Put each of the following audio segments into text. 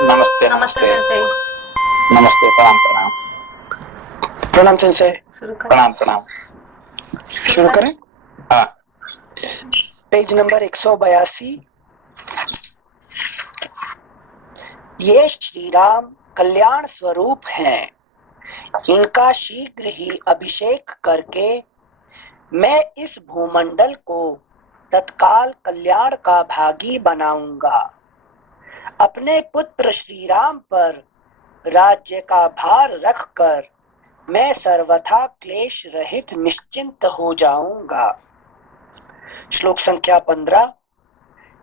नमस्ते नमस्ते नमस्ते। सर। नमस्ते, प्रणाम प्रणाम। प्रणाम सेंसे। शुरू कर प्रणाम प्रणाम। शुरू करें। हाँ। Page number 182। ये श्री राम कल्याण स्वरूप हैं। इनका शीघ्र ही अभिषेक करके मैं इस भूमंडल को तत्काल कल्याण का भागी बनाऊंगा। अपने पुत्र श्री राम पर राज्य का भार रखकर मैं सर्वथा क्लेश रहित निश्चिंत हो जाऊंगा। श्लोक संख्या 15।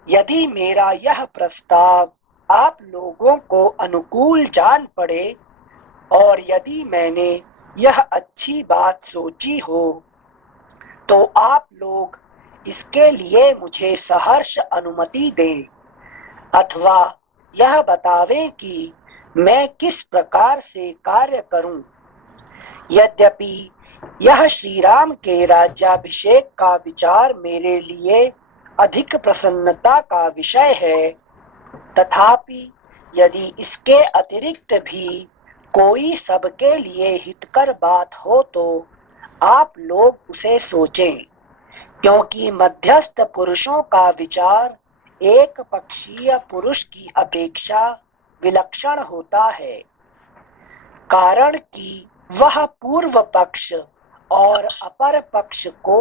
यदि मेरा यह प्रस्ताव आप लोगों को अनुकूल जान पड़े और यदि मैंने यह अच्छी बात सोची हो तो आप लोग इसके लिए मुझे सहर्ष अनुमति दें अथवा यह बतावें कि मैं किस प्रकार से कार्य करूं। यद्यपि यह श्री राम के राज्याभिषेक का विचार मेरे लिए अधिक प्रसन्नता का विषय है, तथापि यदि इसके अतिरिक्त भी कोई सबके लिए हितकर बात हो तो आप लोग उसे सोचें, क्योंकि मध्यस्थ पुरुषों का विचार एक पक्षीय पुरुष की अपेक्षा विलक्षण होता है, कारण कि वह पूर्व पक्ष और अपर पक्ष को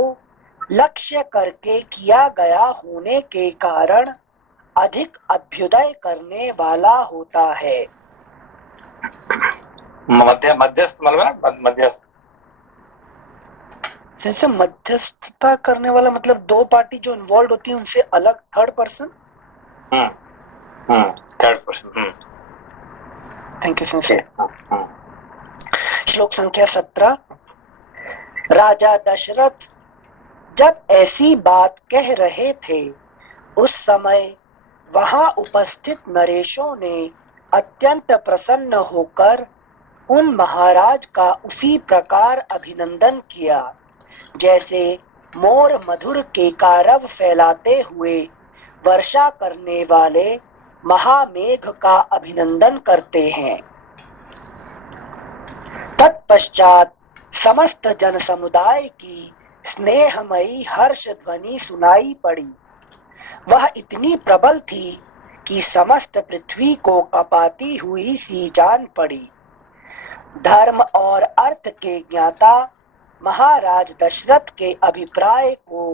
लक्ष्य करके किया गया होने के कारण अधिक अभ्युदय करने वाला होता है। मध्यस्थ मतलब मध्यस्थ। जैसे मध्यस्थता करने वाला मतलब दो पार्टी जो इन्वॉल्व होती है उनसे अलग third person. Third person. Thank you sensei. श्लोक संख्या 17। राजा दशरथ जब ऐसी बात कह रहे थे उस समय वहां उपस्थित नरेशों ने अत्यंत प्रसन्न होकर उन महाराज का उसी प्रकार अभिनंदन किया जैसे मोर मधुर के कारव फैलाते हुए वर्षा करने वाले महामेघ का अभिनंदन करते हैं। तत्पश्चात समस्त जन समुदाय की स्नेहमयी हर्ष ध्वनि सुनाई पड़ी। वह इतनी प्रबल थी कि समस्त पृथ्वी को कपाती हुई सी जान पड़ी। धर्म और अर्थ के ज्ञाता महाराज दशरथ के अभिप्राय को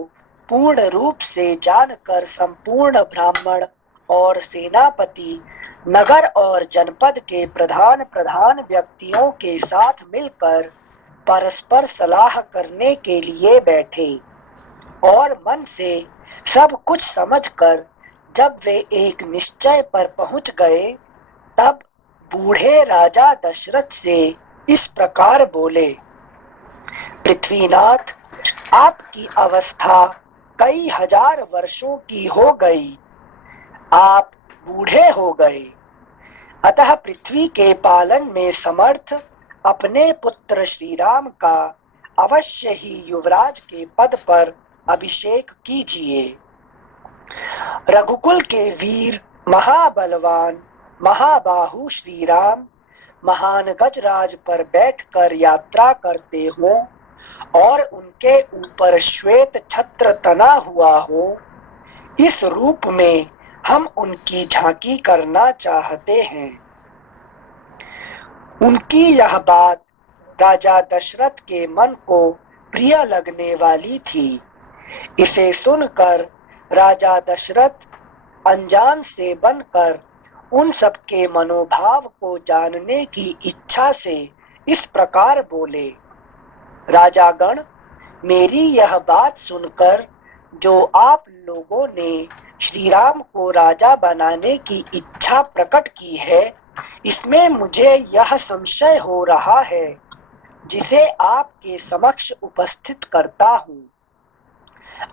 पूर्ण रूप से जानकर संपूर्ण ब्राह्मण और सेनापति नगर और जनपद के प्रधान प्रधान व्यक्तियों के साथ मिलकर परस्पर सलाह करने के लिए बैठे और मन से सब कुछ समझकर जब वे एक निश्चय पर पहुंच गए तब बूढ़े राजा दशरथ से इस प्रकार बोले, पृथ्वीनाथ, आपकी अवस्था कई हजार वर्षों की हो गई, आप बूढ़े हो गए, अतः पृथ्वी के पालन में समर्थ अपने पुत्र श्री राम का अवश्य ही युवराज के पद पर अभिषेक कीजिए। रघुकुल के वीर महाबलवान महाबाहु श्री राम महान गजराज पर बैठकर यात्रा करते हो और उनके ऊपर श्वेत छत्र तना हुआ हो, इस रूप में हम उनकी झांकी करना चाहते हैं। उनकी यह बात राजा दशरथ के मन को प्रिय लगने वाली थी। इसे सुनकर राजा दशरथ अनजान से बनकर उन सबके मनोभाव को जानने की इच्छा से इस प्रकार बोले, राजागण, मेरी यह बात सुनकर जो आप लोगों ने श्री राम को राजा बनाने की इच्छा प्रकट की है, इसमें मुझे यह संशय हो रहा है जिसे आपके समक्ष उपस्थित करता हूँ।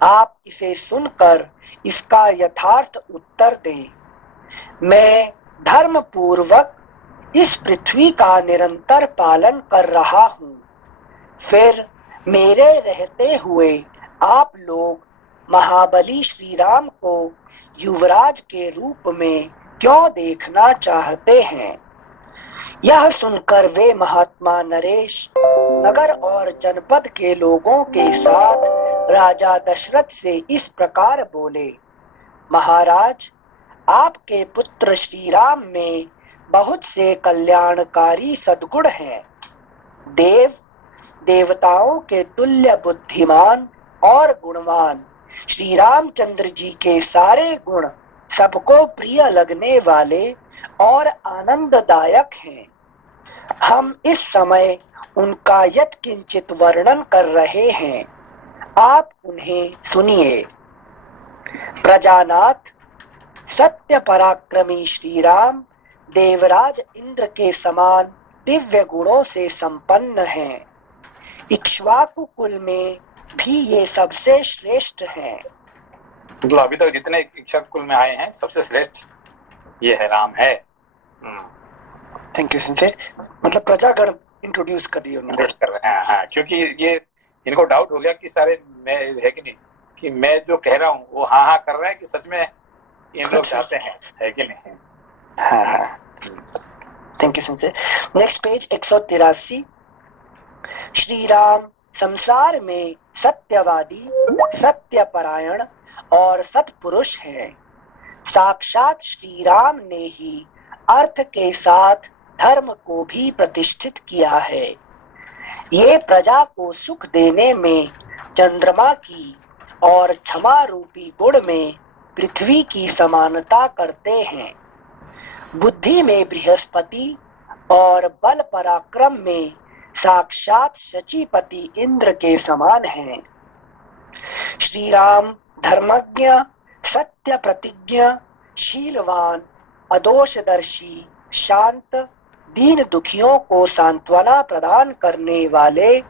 आप इसे सुनकर इसका यथार्थ उत्तर दें। मैं धर्म पूर्वक इस पृथ्वी का निरंतर पालन कर रहा हूँ, फिर मेरे रहते हुए आप लोग महाबली श्री राम को युवराज के रूप में क्यों देखना चाहते हैं। यह सुनकर वे महात्मा नरेश नगर और जनपद के लोगों के साथ राजा दशरथ से इस प्रकार बोले, महाराज, आपके पुत्र श्री राम में बहुत से कल्याणकारी सद्गुण हैं। देव देवताओं के तुल्य बुद्धिमान और गुणवान श्री रामचंद्र जी के सारे गुण सबको प्रिय लगने वाले और आनंददायक हैं। हम इस समय उनका यत्किंचित वर्णन कर रहे हैं, आप उन्हें सुनिए। प्रजानाथ, सत्य पराक्रमी श्री राम देवराज इंद्र के समान दिव्य गुणों से संपन्न हैं। इक्ष्वाकु कुल में भी ये सबसे श्रेष्ठ हैं। मतलब अभी तक जितने इक्ष्वाकु कुल में आए हैं सबसे श्रेष्ठ ये है, राम है। थैंक यू सिंचर। मतलब प्रजागण इंट्रोड्यूस कर रही है कर रहे हैं। हाँ, क्योंकि ये इनको डाउट हो गया कि सारे मैं है कि नहीं, कि मैं जो कह रहा हूँ वो हाँ हाँ कर रहे हैं कि सच में इन लोग चाहते हैं, है कि नहीं। हाँ हाँ, थैंक यू सिंचर। Next page 183। श्री राम संसार में सत्यवादी, सत्यपरायण और सत्पुरुष हैं। साक्षात श्री राम ने ही अर्थ के साथ धर्म को भी प्रतिष्ठित किया है। ये प्रजा को सुख देने में चंद्रमा की और क्षमा रूपी गुण में पृथ्वी की समानता करते हैं। बुद्धि में बृहस्पति और बल पराक्रम में साक्षात शचीपति इंद्र के समान हैं। श्री राम धर्मज्ञ, सत्य प्रतिज्ञ, शीलवान, अदोषदर्शी, शांत, दीन दुखियों को सांत्वना प्रदान करने वाले,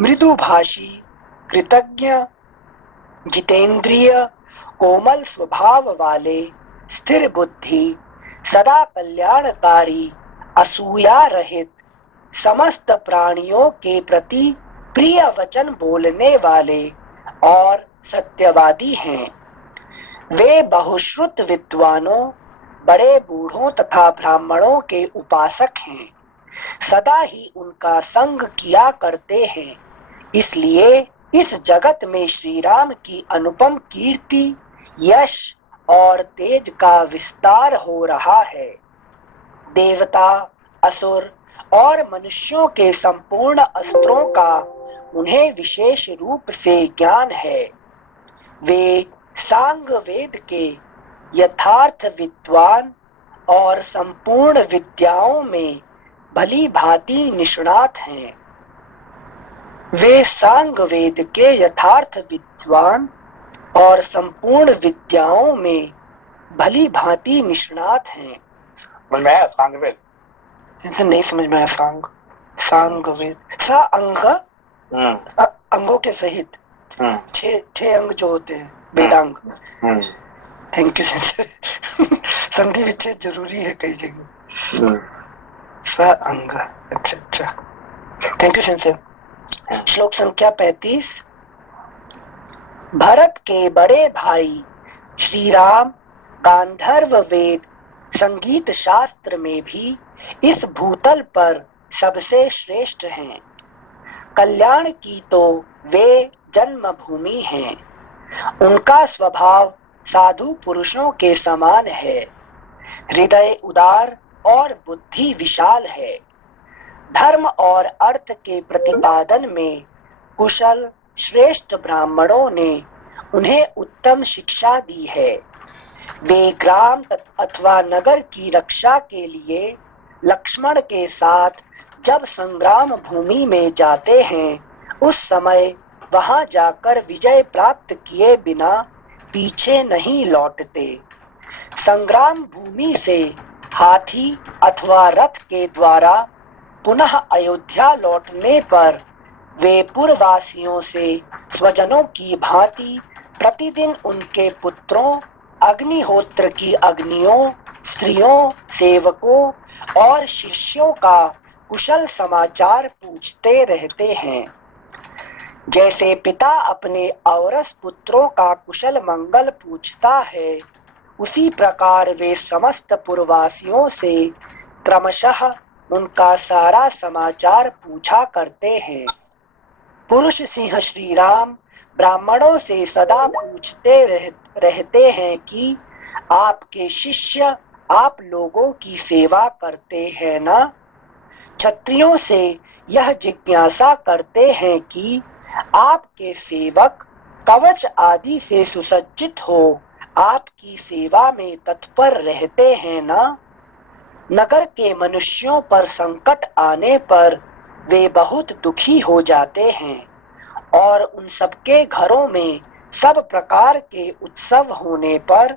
मृदुभाषी, कृतज्ञ, जितेंद्रिय, कोमल स्वभाव वाले, स्थिर बुद्धि, सदा कल्याणकारी, असूया रहित, समस्त प्राणियों के प्रति प्रिय वचन बोलने वाले और सत्यवादी हैं। वे बहुश्रुत विद्वानों, बड़े बूढ़ों तथा ब्राह्मणों के उपासक हैं। सदा ही उनका संग किया करते हैं। इसलिए इस जगत में श्री राम की अनुपम कीर्ति, यश और तेज का विस्तार हो रहा है। देवता, असुर और मनुष्यों के संपूर्ण अस्त्रों का उन्हें विशेष रूप से ज्ञान है। वे सांग वेद के यथार्थ विद्वान और संपूर्ण विद्याओं में भली भांति निष्णात हैं। वे सांग वेद के यथार्थ विद्वान और संपूर्ण विद्याओं में भली भांति निष्णात हैं। समझ में आया सांगवेद? नहीं समझ में आया। सांग वेद सा अंग, अंगों के सहित छह अंग जो होते हैं, वेदांग। Thank you sir. संधि विच्छेद जरूरी है कई जगह। सा अंग, अच्छा अच्छा, थैंक यू सर। श्लोक संख्या 35। भरत के बड़े भाई श्री राम गांधर्व वेद संगीत शास्त्र में भी इस भूतल पर सबसे श्रेष्ठ हैं। कल्याण की तो वे जन्मभूमि हैं। उनका स्वभाव साधु पुरुषों के समान है। हृदय उदार और बुद्धि विशाल है। धर्म और अर्थ के प्रतिपादन में कुशल श्रेष्ठ ब्राह्मणों ने उन्हें उत्तम शिक्षा दी है। वे ग्राम अथवा नगर की रक्षा के लिए लक्ष्मण के साथ जब संग्राम भूमि में जाते हैं, उस समय वहां जाकर विजय प्राप्त किए बिना पीछे नहीं लौटते। संग्राम भूमि से हाथी अथवा रथ के द्वारा पुनः अयोध्या लौटने पर वे पूर्ववासियों से स्वजनों की भांति प्रतिदिन उनके पुत्रों, अग्निहोत्र की अग्नियों, स्त्रियों, सेवकों और शिष्यों का कुशल समाचार पूछते रहते हैं। जैसे पिता अपने औरस पुत्रों का कुशल मंगल पूछता है, उसी प्रकार वे समस्त पुरवासियों से क्रमशः उनका सारा समाचार पूछा करते हैं। पुरुष सिंह श्री राम ब्राह्मणों से सदा पूछते रहते हैं कि आपके शिष्य आप लोगों की सेवा करते हैं ना? क्षत्रियों से यह जिज्ञासा करते हैं कि आपके सेवक कवच आदि से सुसज्जित हो आपकी सेवा में तत्पर रहते हैं ना? नगर के मनुष्यों पर संकट आने पर वे बहुत दुखी हो जाते हैं और उन सबके घरों में सब प्रकार के उत्सव होने पर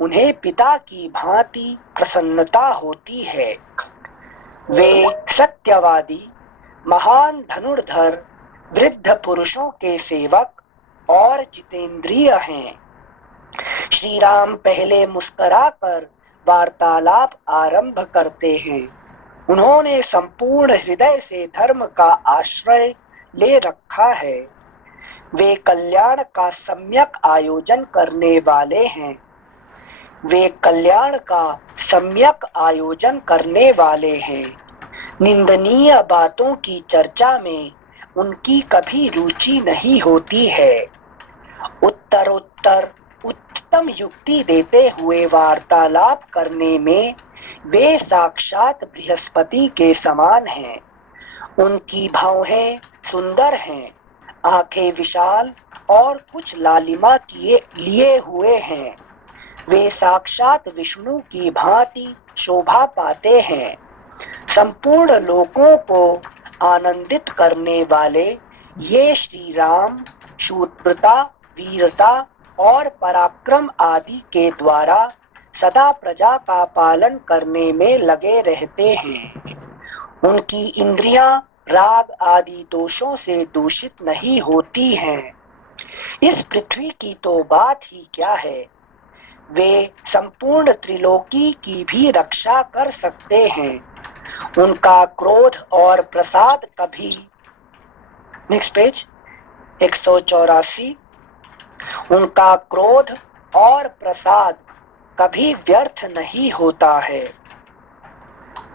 उन्हें पिता की भांति प्रसन्नता होती है। वे सत्यवादी, महान धनुर्धर, वृद्ध पुरुषों के सेवक और जितेंद्रिय हैं। श्री राम पहले मुस्कुराकर वार्तालाप आरंभ करते हैं। उन्होंने संपूर्ण हृदय से धर्म का आश्रय ले रखा है। वे कल्याण का सम्यक आयोजन करने वाले हैं। वे कल्याण का सम्यक आयोजन करने वाले हैं। निंदनीय बातों की चर्चा में उनकी कभी रुचि नहीं होती है। उत्तरोत्तर उत्तम युक्ति देते हुए वार्तालाप करने में वे साक्षात बृहस्पति के समान हैं। उनकी भौहें सुंदर हैं, आंखें विशाल और कुछ लालिमा लिए हुए हैं। वे साक्षात विष्णु की भांति शोभा पाते हैं। संपूर्ण लोकों को आनंदित करने वाले ये श्री राम शूद्रता, वीरता और पराक्रम आदि के द्वारा सदा प्रजा का पालन करने में लगे रहते हैं। उनकी इंद्रियां राग आदि दोषों से दूषित नहीं होती हैं। इस पृथ्वी की तो बात ही क्या है, वे संपूर्ण त्रिलोकी की भी रक्षा कर सकते हैं। उनका क्रोध और प्रसाद कभी, नेक्स्ट पेज 184, उनका क्रोध और प्रसाद कभी व्यर्थ नहीं होता है।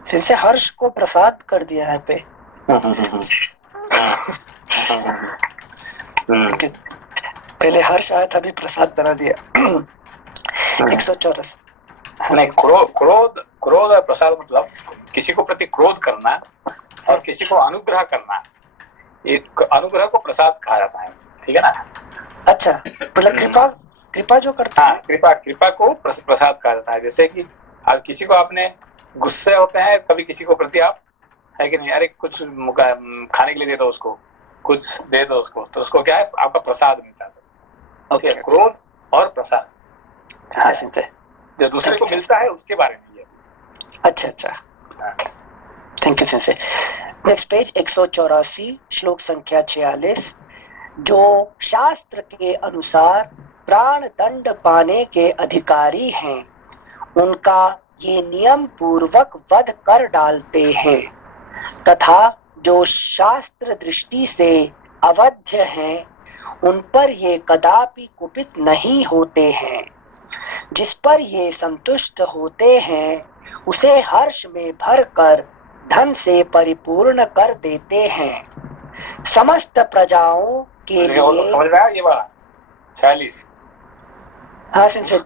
जैसे हर्ष को प्रसाद कर दिया है पे पहले हर्ष आया था, अभी प्रसाद बना दिया। 184 नहीं, क्रोध और प्रसाद मतलब किसी को प्रति क्रोध करना और किसी को अनुग्रह करना, एक अनुग्रह को प्रसाद कहा जाता है, ठीक है ना? अच्छा, मतलब कृपा जो करता है, कृपा को प्रसाद कहा जाता है। जैसे कि अब किसी को आपने गुस्से होते हैं कभी किसी को प्रति आप, है कि नहीं, अरे कुछ खाने के लिए दे दो उसको, कुछ दे दो उसको, तो उसको क्या है, आपका प्रसाद मिलता है। ओके, क्रोध और प्रसाद, हाँ सिंचे, जो दूसरे को मिलता है उसके बारे में ये। अच्छा, थैंक यू सिंचे। नेक्स्ट पेज 184, श्लोक संख्या 46। जो शास्त्र के अनुसार प्राण दंड पाने के अधिकारी हैं, उनका ये नियम पूर्वक वध कर डालते हैं, तथा जो शास्त्र दृष्टि से अवध्य हैं, उन पर ये कदापि कुपित नहीं होते हैं। जिस पर ये संतुष्ट होते हैं, उसे हर्ष में भरकर धन से परिपूर्ण कर देते हैं। समस्त प्रजाओं के लिए समझ रहा है ये वाला 46? हाँ सिंचे,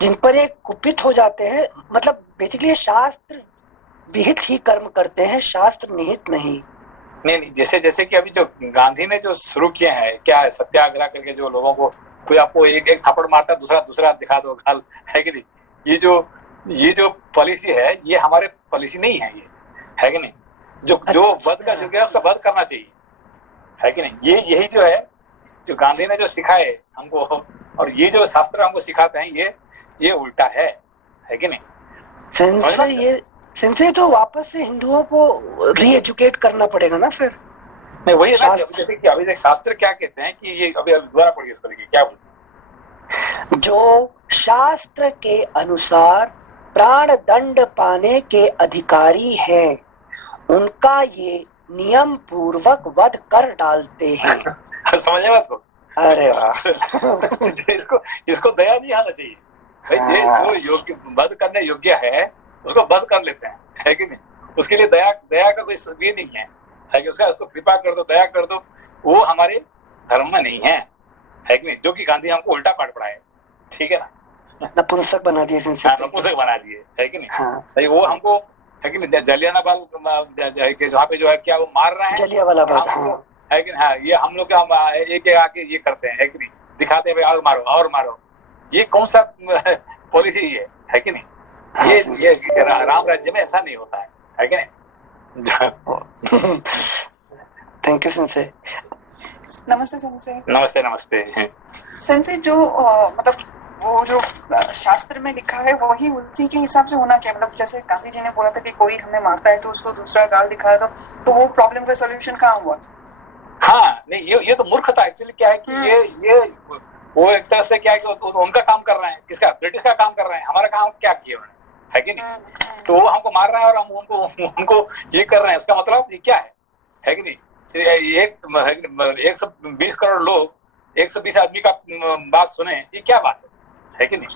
जिन पर ये कुपित हो जाते हैं, मतलब बेसिकली शास्त्र विहित ही कर्म करते हैं, शास्त्र निहित नहीं। नहीं, जैसे कि अभी जो गांधी ने जो शुरू किए हैं, क्या है, सत्याग्रह करके जो लोगों को, कोई आपको एक थप्पड़ मारता है, दूसरा दिखा दो गाल, है कि नहीं? ये जो पॉलिसी है, ये हमारे पॉलिसी नहीं है, ये है कि नहीं? जो वध का जो है उसका वध करना चाहिए, है कि नहीं? यही जो है, जो गांधी ने जो सिखाए हमको, और ये जो शास्त्र हमको सिखाते हैं, ये उल्टा है कि नहीं? सेंसे तो वापस से हिंदुओं को रीएजुकेट करना पड़ेगा ना फिर। नहीं, वही है ना, जैसे कि अभी शास्त्र क्या कहते हैं कि ये अभी दोबारा पढ़िए इसको, देखिए क्या बोलते हैं। जो शास्त्र के अनुसार प्राण दंड पाने के अधिकारी हैं, उनका ये नियम पूर्वक वध कर डालते हैं। समझे बात को? अरे वाह। इसको दया नहीं आना चाहिए, भाई ये जो योग्य वध करने योग्य है उसको वध कर लेते हैं, है कि नहीं? उसके लिए दया दया का कोई ये नहीं है कि उसको कृपा कर दो, दया कर दो, वो हमारे धर्म में नहीं है कि नहीं? जो कि गांधी हमको उल्टा पाठ पढ़ाए, ठीक है ना? नपुंसक बना दिए, नपुंसक बना दिए, है कि नहीं? हाँ। सही, वो हमको है कि नहीं, जलियाना बाग जहाँ पे जो है क्या वो मार रहे हैं, जलियांवाला बाग, हाँ। है कि नहीं? हाँ, ये हम लोग क्या एक आके ये करते हैं, है कि नहीं? दिखाते हैं और मारो और मारो, ये कौन सा पॉलिसी है कि नहीं? ये राम राज्य में ऐसा नहीं होता है कि नहीं? Thank you sensei. नमस्ते सेंसे। नमस्ते नमस्ते। सेंसे, जो मतलब वो जो शास्त्र में लिखा है वही उसी के हिसाब से होना चाहिए। मतलब जैसे गांधी जी ने बोला था कि कोई हमें मारता है तो उसको दूसरा गाल दिखाया तो वो प्रॉब्लम का सोल्यूशन कहाँ हुआ? हाँ नहीं, ये तो मूर्खता एक्चुअली क्या है कि ये वो एक तरह से क्या है कि उनका काम कर रहे हैं, किसका? ब्रिटिश का काम कर रहे हैं, हमारा काम क्या किया उन्होंने, है कि नहीं? तो वो हमको मार रहे हैं और हम उनको ये कर रहे हैं, उसका मतलब ये क्या है कि नहीं? 120 करोड़ लोग 120 आदमी का बात सुने, ये क्या बात है कि नहीं?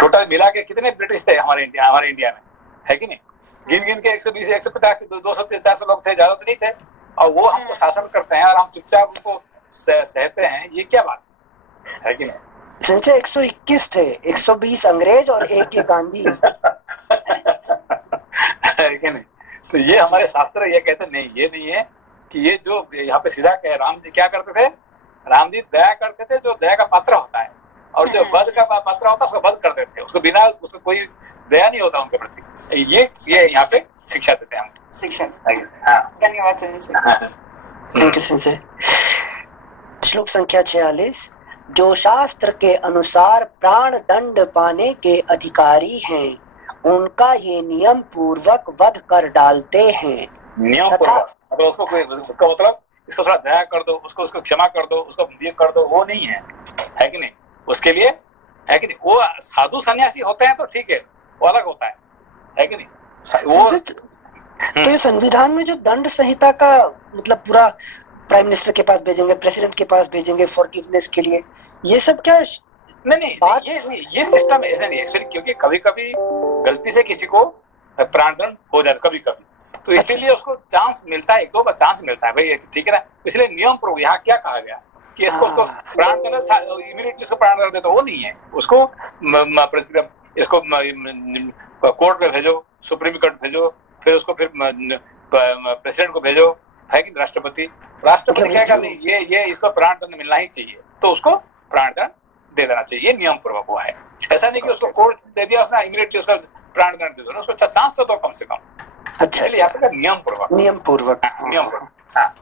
टोटल मिला के कितने ब्रिटिश थे हमारे इंडिया में, है कि नहीं? गिन के 120 150 200 400 लोग थे, ज्यादा तो नहीं थे, और वो हमको शासन करते हैं और हम चुपचाप उनको सहते हैं, ये क्या बात है कि नहीं? संजय 121 थे, 120 अंग्रेज और एक गांधी, है कि नहीं? तो ये हमारे शास्त्र ये कहते नहीं, ये नहीं है कि ये जो यहाँ पे सीधा कहे, राम जी क्या करते थे? राम जी दया करते थे, जो दया का पात्र होता है, और जो वध का पात्र होता है उसको वध कर देते हैं, उसको बिना उसको कोई दया नहीं होता उनके प्रति। ये यहाँ पे शिक्षा देते हैं हम। शिक्षा। हाँ, धन्यवाद सेंसे। Thank you sensei. श्लोक संख्या 46। जो शास्त्र के अनुसार प्राण दंड पाने के अधिकारी हैं, उनका ये नियम पूर्वक वध कर डालते हैं। नियम पूर्वक, अगर उसको मतलब इसको थोड़ा दया कर दो, उसको क्षमा कर दो, उसको ये कर दो, वो नहीं है कि नहीं? उसके लिए है कि नहीं? वो साधु सन्यासी होते हैं तो ठीक है, वो अलग होता है कि नहीं? वो तो ये संविधान में जो दंड संहिता का मतलब पूरा प्राइम मिनिस्टर के पास भेजेंगे, प्रेसिडेंट के पास भेजेंगे फॉरगिवनेस के लिए, ये सब क्या? नहीं, ये सिस्टम ऐसा नहीं एक्चुअली, क्योंकि कभी कभी गलती से किसी को प्राणदंड हो जाता कभी कभी, तो इसीलिए उसको चांस मिलता है, एक दो का चांस मिलता है भाई, ठीक है ना? इसलिए नियम पूर्वक यहाँ क्या कहा गया कि इसको तो प्राणदंड इमीडिएटली उसको प्राणदंड दे, तो वो नहीं है, उसको इसको कोर्ट में भेजो, सुप्रीम कोर्ट भेजो, फिर उसको फिर प्रेसिडेंट को भेजो, है कि राष्ट्रपति कहेगा नहीं ये इसको प्राणदंड मिलना ही चाहिए, तो उसको प्राणदंड दे देना चाहिए, ये नियम पूर्वक हुआ है। ऐसा नहीं कि उसको कोर्ट दे दिया उसने इमीडिएटली उसका प्राणदंड दे दो, उसको चांस तो दो कम से कम। अच्छा, यहाँ पे नियम पूर्वक, नियम पूर्वक। हाँ,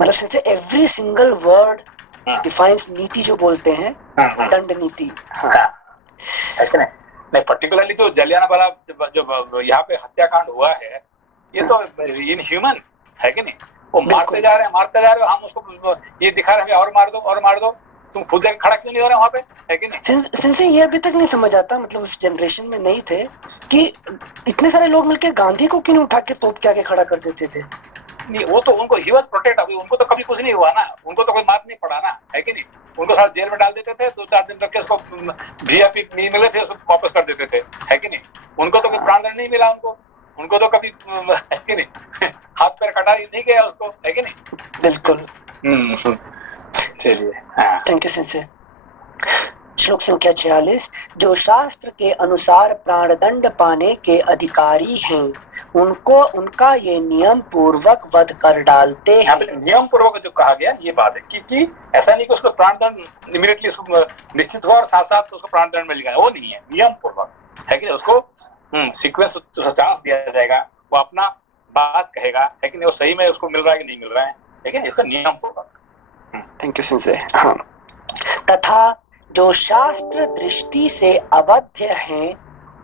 मतलब से एवरी सिंगल वर्ड डिफाइंस नीति जो बोलते हैं, दंड नीति। नहीं पर्टिकुलरली तो जलियांवाला जो यहाँ पे हत्याकांड हुआ है, ये तो इनह्यूमन है कि नहीं? वो मारते जा रहे हो, हम उसको ये दिखा रहे हैं और मार दो, तुम खुद खड़ा क्यों नहीं हो रहे वहां पे, है कि नहीं? सेंसे ये अभी तक नहीं समझ आता, मतलब उस जनरेशन में नहीं थे कि इतने सारे लोग मिलके गांधी को क्यों उठा के तोप के आगे खड़ा कर देते थे? नहीं, वो तो उनको ही वाज प्रोटेक्ट, अभी उनको तो कभी कुछ नहीं हुआ ना, उनको तो कोई मार नहीं पड़ा ना, है कि नहीं? उनको साथ जेल में डाल देते थे, 2-4 दिन रख के उसको वीआईपी नहीं मिले फिर उसको वापस कर देते थे, है कि नहीं? उनको तो कोई प्राणदंड नहीं मिला, उनको तो कभी है कि नहीं हाथ पैर कटा नहीं गया उसको, है कि नहीं? बिल्कुल। चलिए, थैंक यू सेंसे। श्लोक संख्या 46। जो शास्त्र के अनुसार प्राणदंड पाने के अधिकारी हैं, उनका ये नियम पूर्वक वध कर डालते हैं। नियम पूर्वक जो कहा गया ये बात है कि ऐसा नहीं कि उसको प्राणदंड इमीडिएटली उसको निश्चित हुआ और साथ साथ उसको प्राणदंड मिल गया, वो नहीं है, नियम पूर्वक है कि उसको सीक्वेंस चांस दिया जाएगा, वो अपना बात कहेगा, है कि नहीं? वो सही में उसको मिल रहा है कि नहीं मिल रहा है, लेकिन इसका नियम पूर्वक। Thank you sensei. हाँ। तथा जो शास्त्र दृष्टि से अवध्य हैं,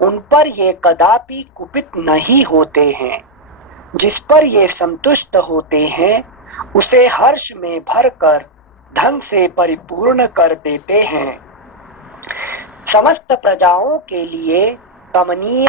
उन पर ये कदापि कुपित नहीं होते हैं। जिस पर ये संतुष्ट होते हैं, उसे हर्ष में भरकर धन से परिपूर्ण कर देते हैं। समस्त प्रजाओं के लिए कमनीय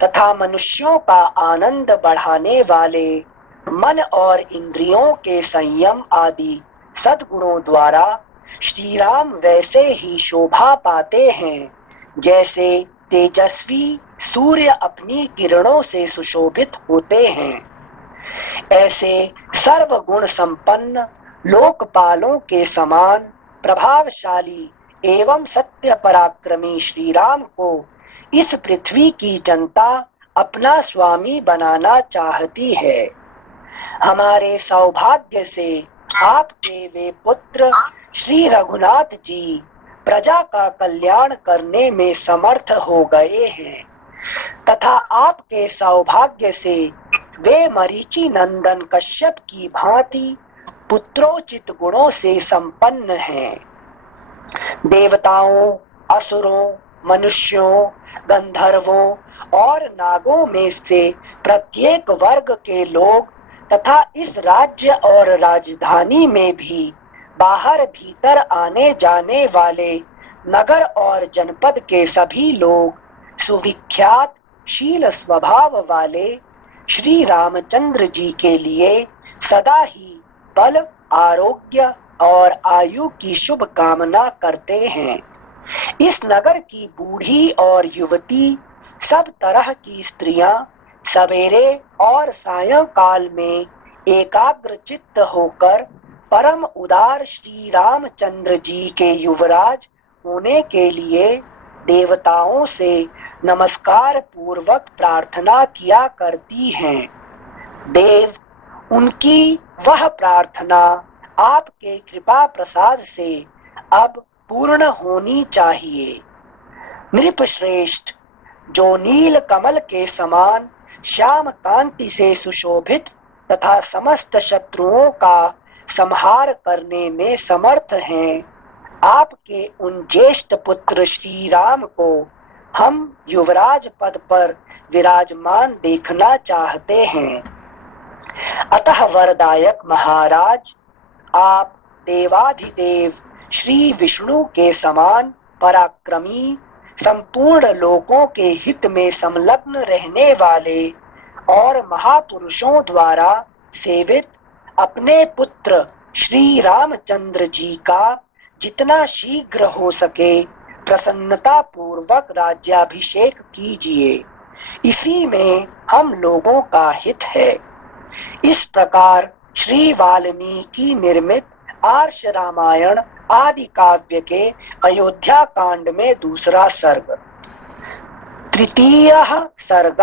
तथा मनुष्यों का आनंद बढ़ाने वाले मन और इंद्रियों के संयम आदि सद्गुणों द्वारा श्री राम वैसे ही शोभा पाते हैं जैसे तेजस्वी सूर्य अपनी किरणों से सुशोभित होते हैं। ऐसे सर्वगुण संपन्न लोकपालों के समान प्रभावशाली एवं सत्य पराक्रमी श्री राम को इस पृथ्वी की जनता अपना स्वामी बनाना चाहती है। हमारे सौभाग्य से आपके वे पुत्र श्री रघुनाथ जी प्रजा का कल्याण करने में समर्थ हो गए हैं तथा आपके सौभाग्य से वे मरीचि नंदन कश्यप की भांति पुत्रोचित गुणों से संपन्न हैं। देवताओं, असुरों, मनुष्यों, गंधर्वों और नागों में से प्रत्येक वर्ग के लोग तथा इस राज्य और राजधानी में भी बाहर भीतर आने जाने वाले नगर और जनपद के सभी लोग सुविख्यात शील स्वभाव वाले श्री रामचंद्र जी के लिए सदा ही बल, आरोग्य और आयु की शुभ कामना करते हैं। इस नगर की बूढ़ी और युवती, सब तरह की स्त्रियां सवेरे और सायंकाल में एकाग्र चित्त होकर परम उदार श्री रामचंद्र जी के युवराज होने के लिए देवताओं से नमस्कार पूर्वक प्रार्थना किया करती हैं। देव, उनकी वह प्रार्थना आपके कृपा प्रसाद से अब पूर्ण होनी चाहिए। नृपश्रेष्ठ, जो नील कमल के समान श्याम कांति से सुशोभित तथा समस्त शत्रुओं का संहार करने में समर्थ हैं, आपके उन ज्येष्ठ पुत्र श्री राम को हम युवराज पद पर विराजमान देखना चाहते हैं। अतः वरदायक महाराज, आप देवाधिदेव श्री विष्णु के समान पराक्रमी, संपूर्ण लोकों के हित में संलग्न रहने वाले और महापुरुषों द्वारा सेवित अपने पुत्र श्री रामचंद्र जी का जितना शीघ्र हो सके प्रसन्नता पूर्वक राज्याभिषेक कीजिए। इसी में हम लोगों का हित है। इस प्रकार श्री वाल्मीकि निर्मित आर्ष रामायण आदि काव्य के अयोध्या कांड में दूसरा सर्ग। तृतीय सर्ग।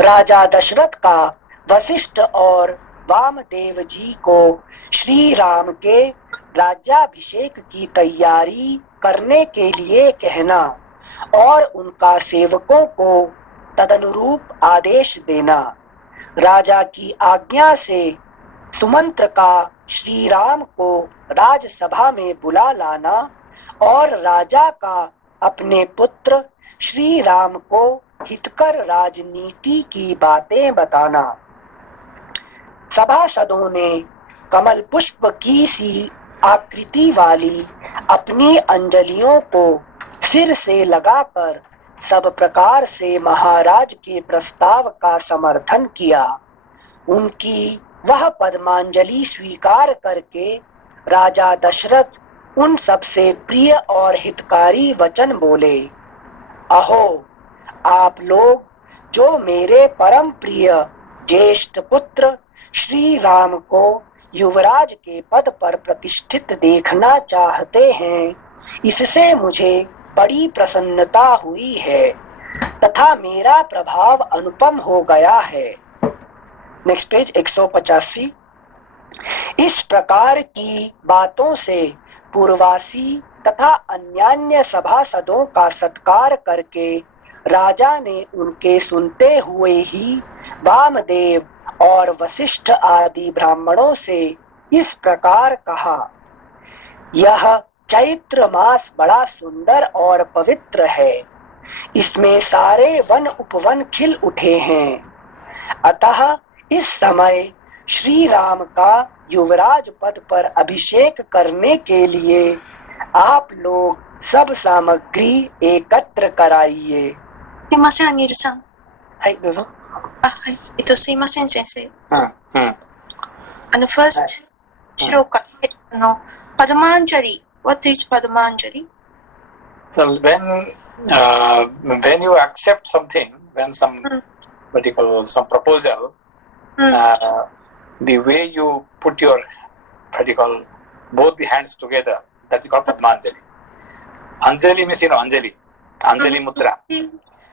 राजा दशरथ का वशिष्ठ और वामदेव जी को श्री राम के राज्याभिषेक की तैयारी करने के लिए कहना और उनका सेवकों को तदनुरूप आदेश देना। राजा की आज्ञा से सुमंत्र का श्री राम को राजसभा में बुला लाना और राजा का अपने पुत्र श्री राम को हितकर राजनीति की बातें बताना। सभासदों ने कमल पुष्प की सी आकृति वाली अपनी अंजलियों को सिर से लगाकर सब प्रकार से महाराज के प्रस्ताव का समर्थन किया। उनकी वह पद्मांजलि स्वीकार करके राजा दशरथ उन सबसे प्रिय और हितकारी वचन बोले। अहो, आप लोग जो मेरे परम प्रिय ज्येष्ठ पुत्र श्री राम को युवराज के पद पर प्रतिष्ठित देखना चाहते हैं, इससे मुझे बड़ी प्रसन्नता हुई है तथा मेरा प्रभाव अनुपम हो गया है। Next page 185। इस प्रकार की बातों से पूर्वासी तथा अन्यान्य सभासदों का सत्कार करके राजा ने उनके सुनते हुए ही वामदेव और वशिष्ठ आदि ब्राह्मणों से इस प्रकार कहा। यह चैत्र मास बड़ा सुंदर और पवित्र है। इसमें सारे वन उपवन खिल उठे हैं। अतः इस समय श्री राम का युवराज पद पर अभिषेक करने के लिए आप लोग सब सामग्री एकत्र कराइए। すいません、アニルさん。はい、どうぞ。はい。すいません、先生。うん。first、うん資料から、Padmanjali. What is Padmanjali? So when you accept something, when some what you call some proposal, the way you put your what you call both the hands together, that is called Padmanjali. Anjali means Anjali Mudra.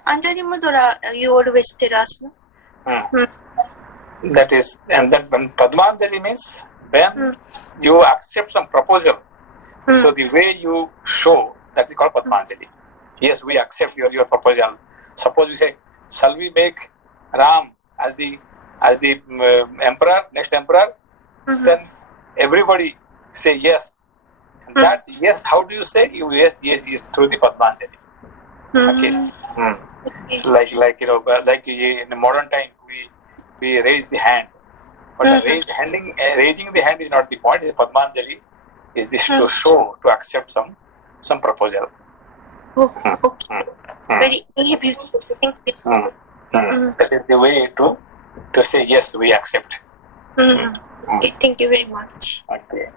Anjali Mudra, you always tell us. No? That is, and that when Padmanjali means when you accept some proposal, so the way you show, that is called Padmanjali. Yes, we accept your proposal. Suppose we say, shall we make Ram as the emperor, next emperor? Then everybody say yes. And that yes, how do you say? You yes through the Padmanjali. Okay. Like in the modern time we raise the hand, but raising the hand is not the point. Padmanjali is this to show, to accept some proposal. Okay. Very beautiful. Thank you. That is the way to say yes, we accept. Okay, thank you very much. Okay.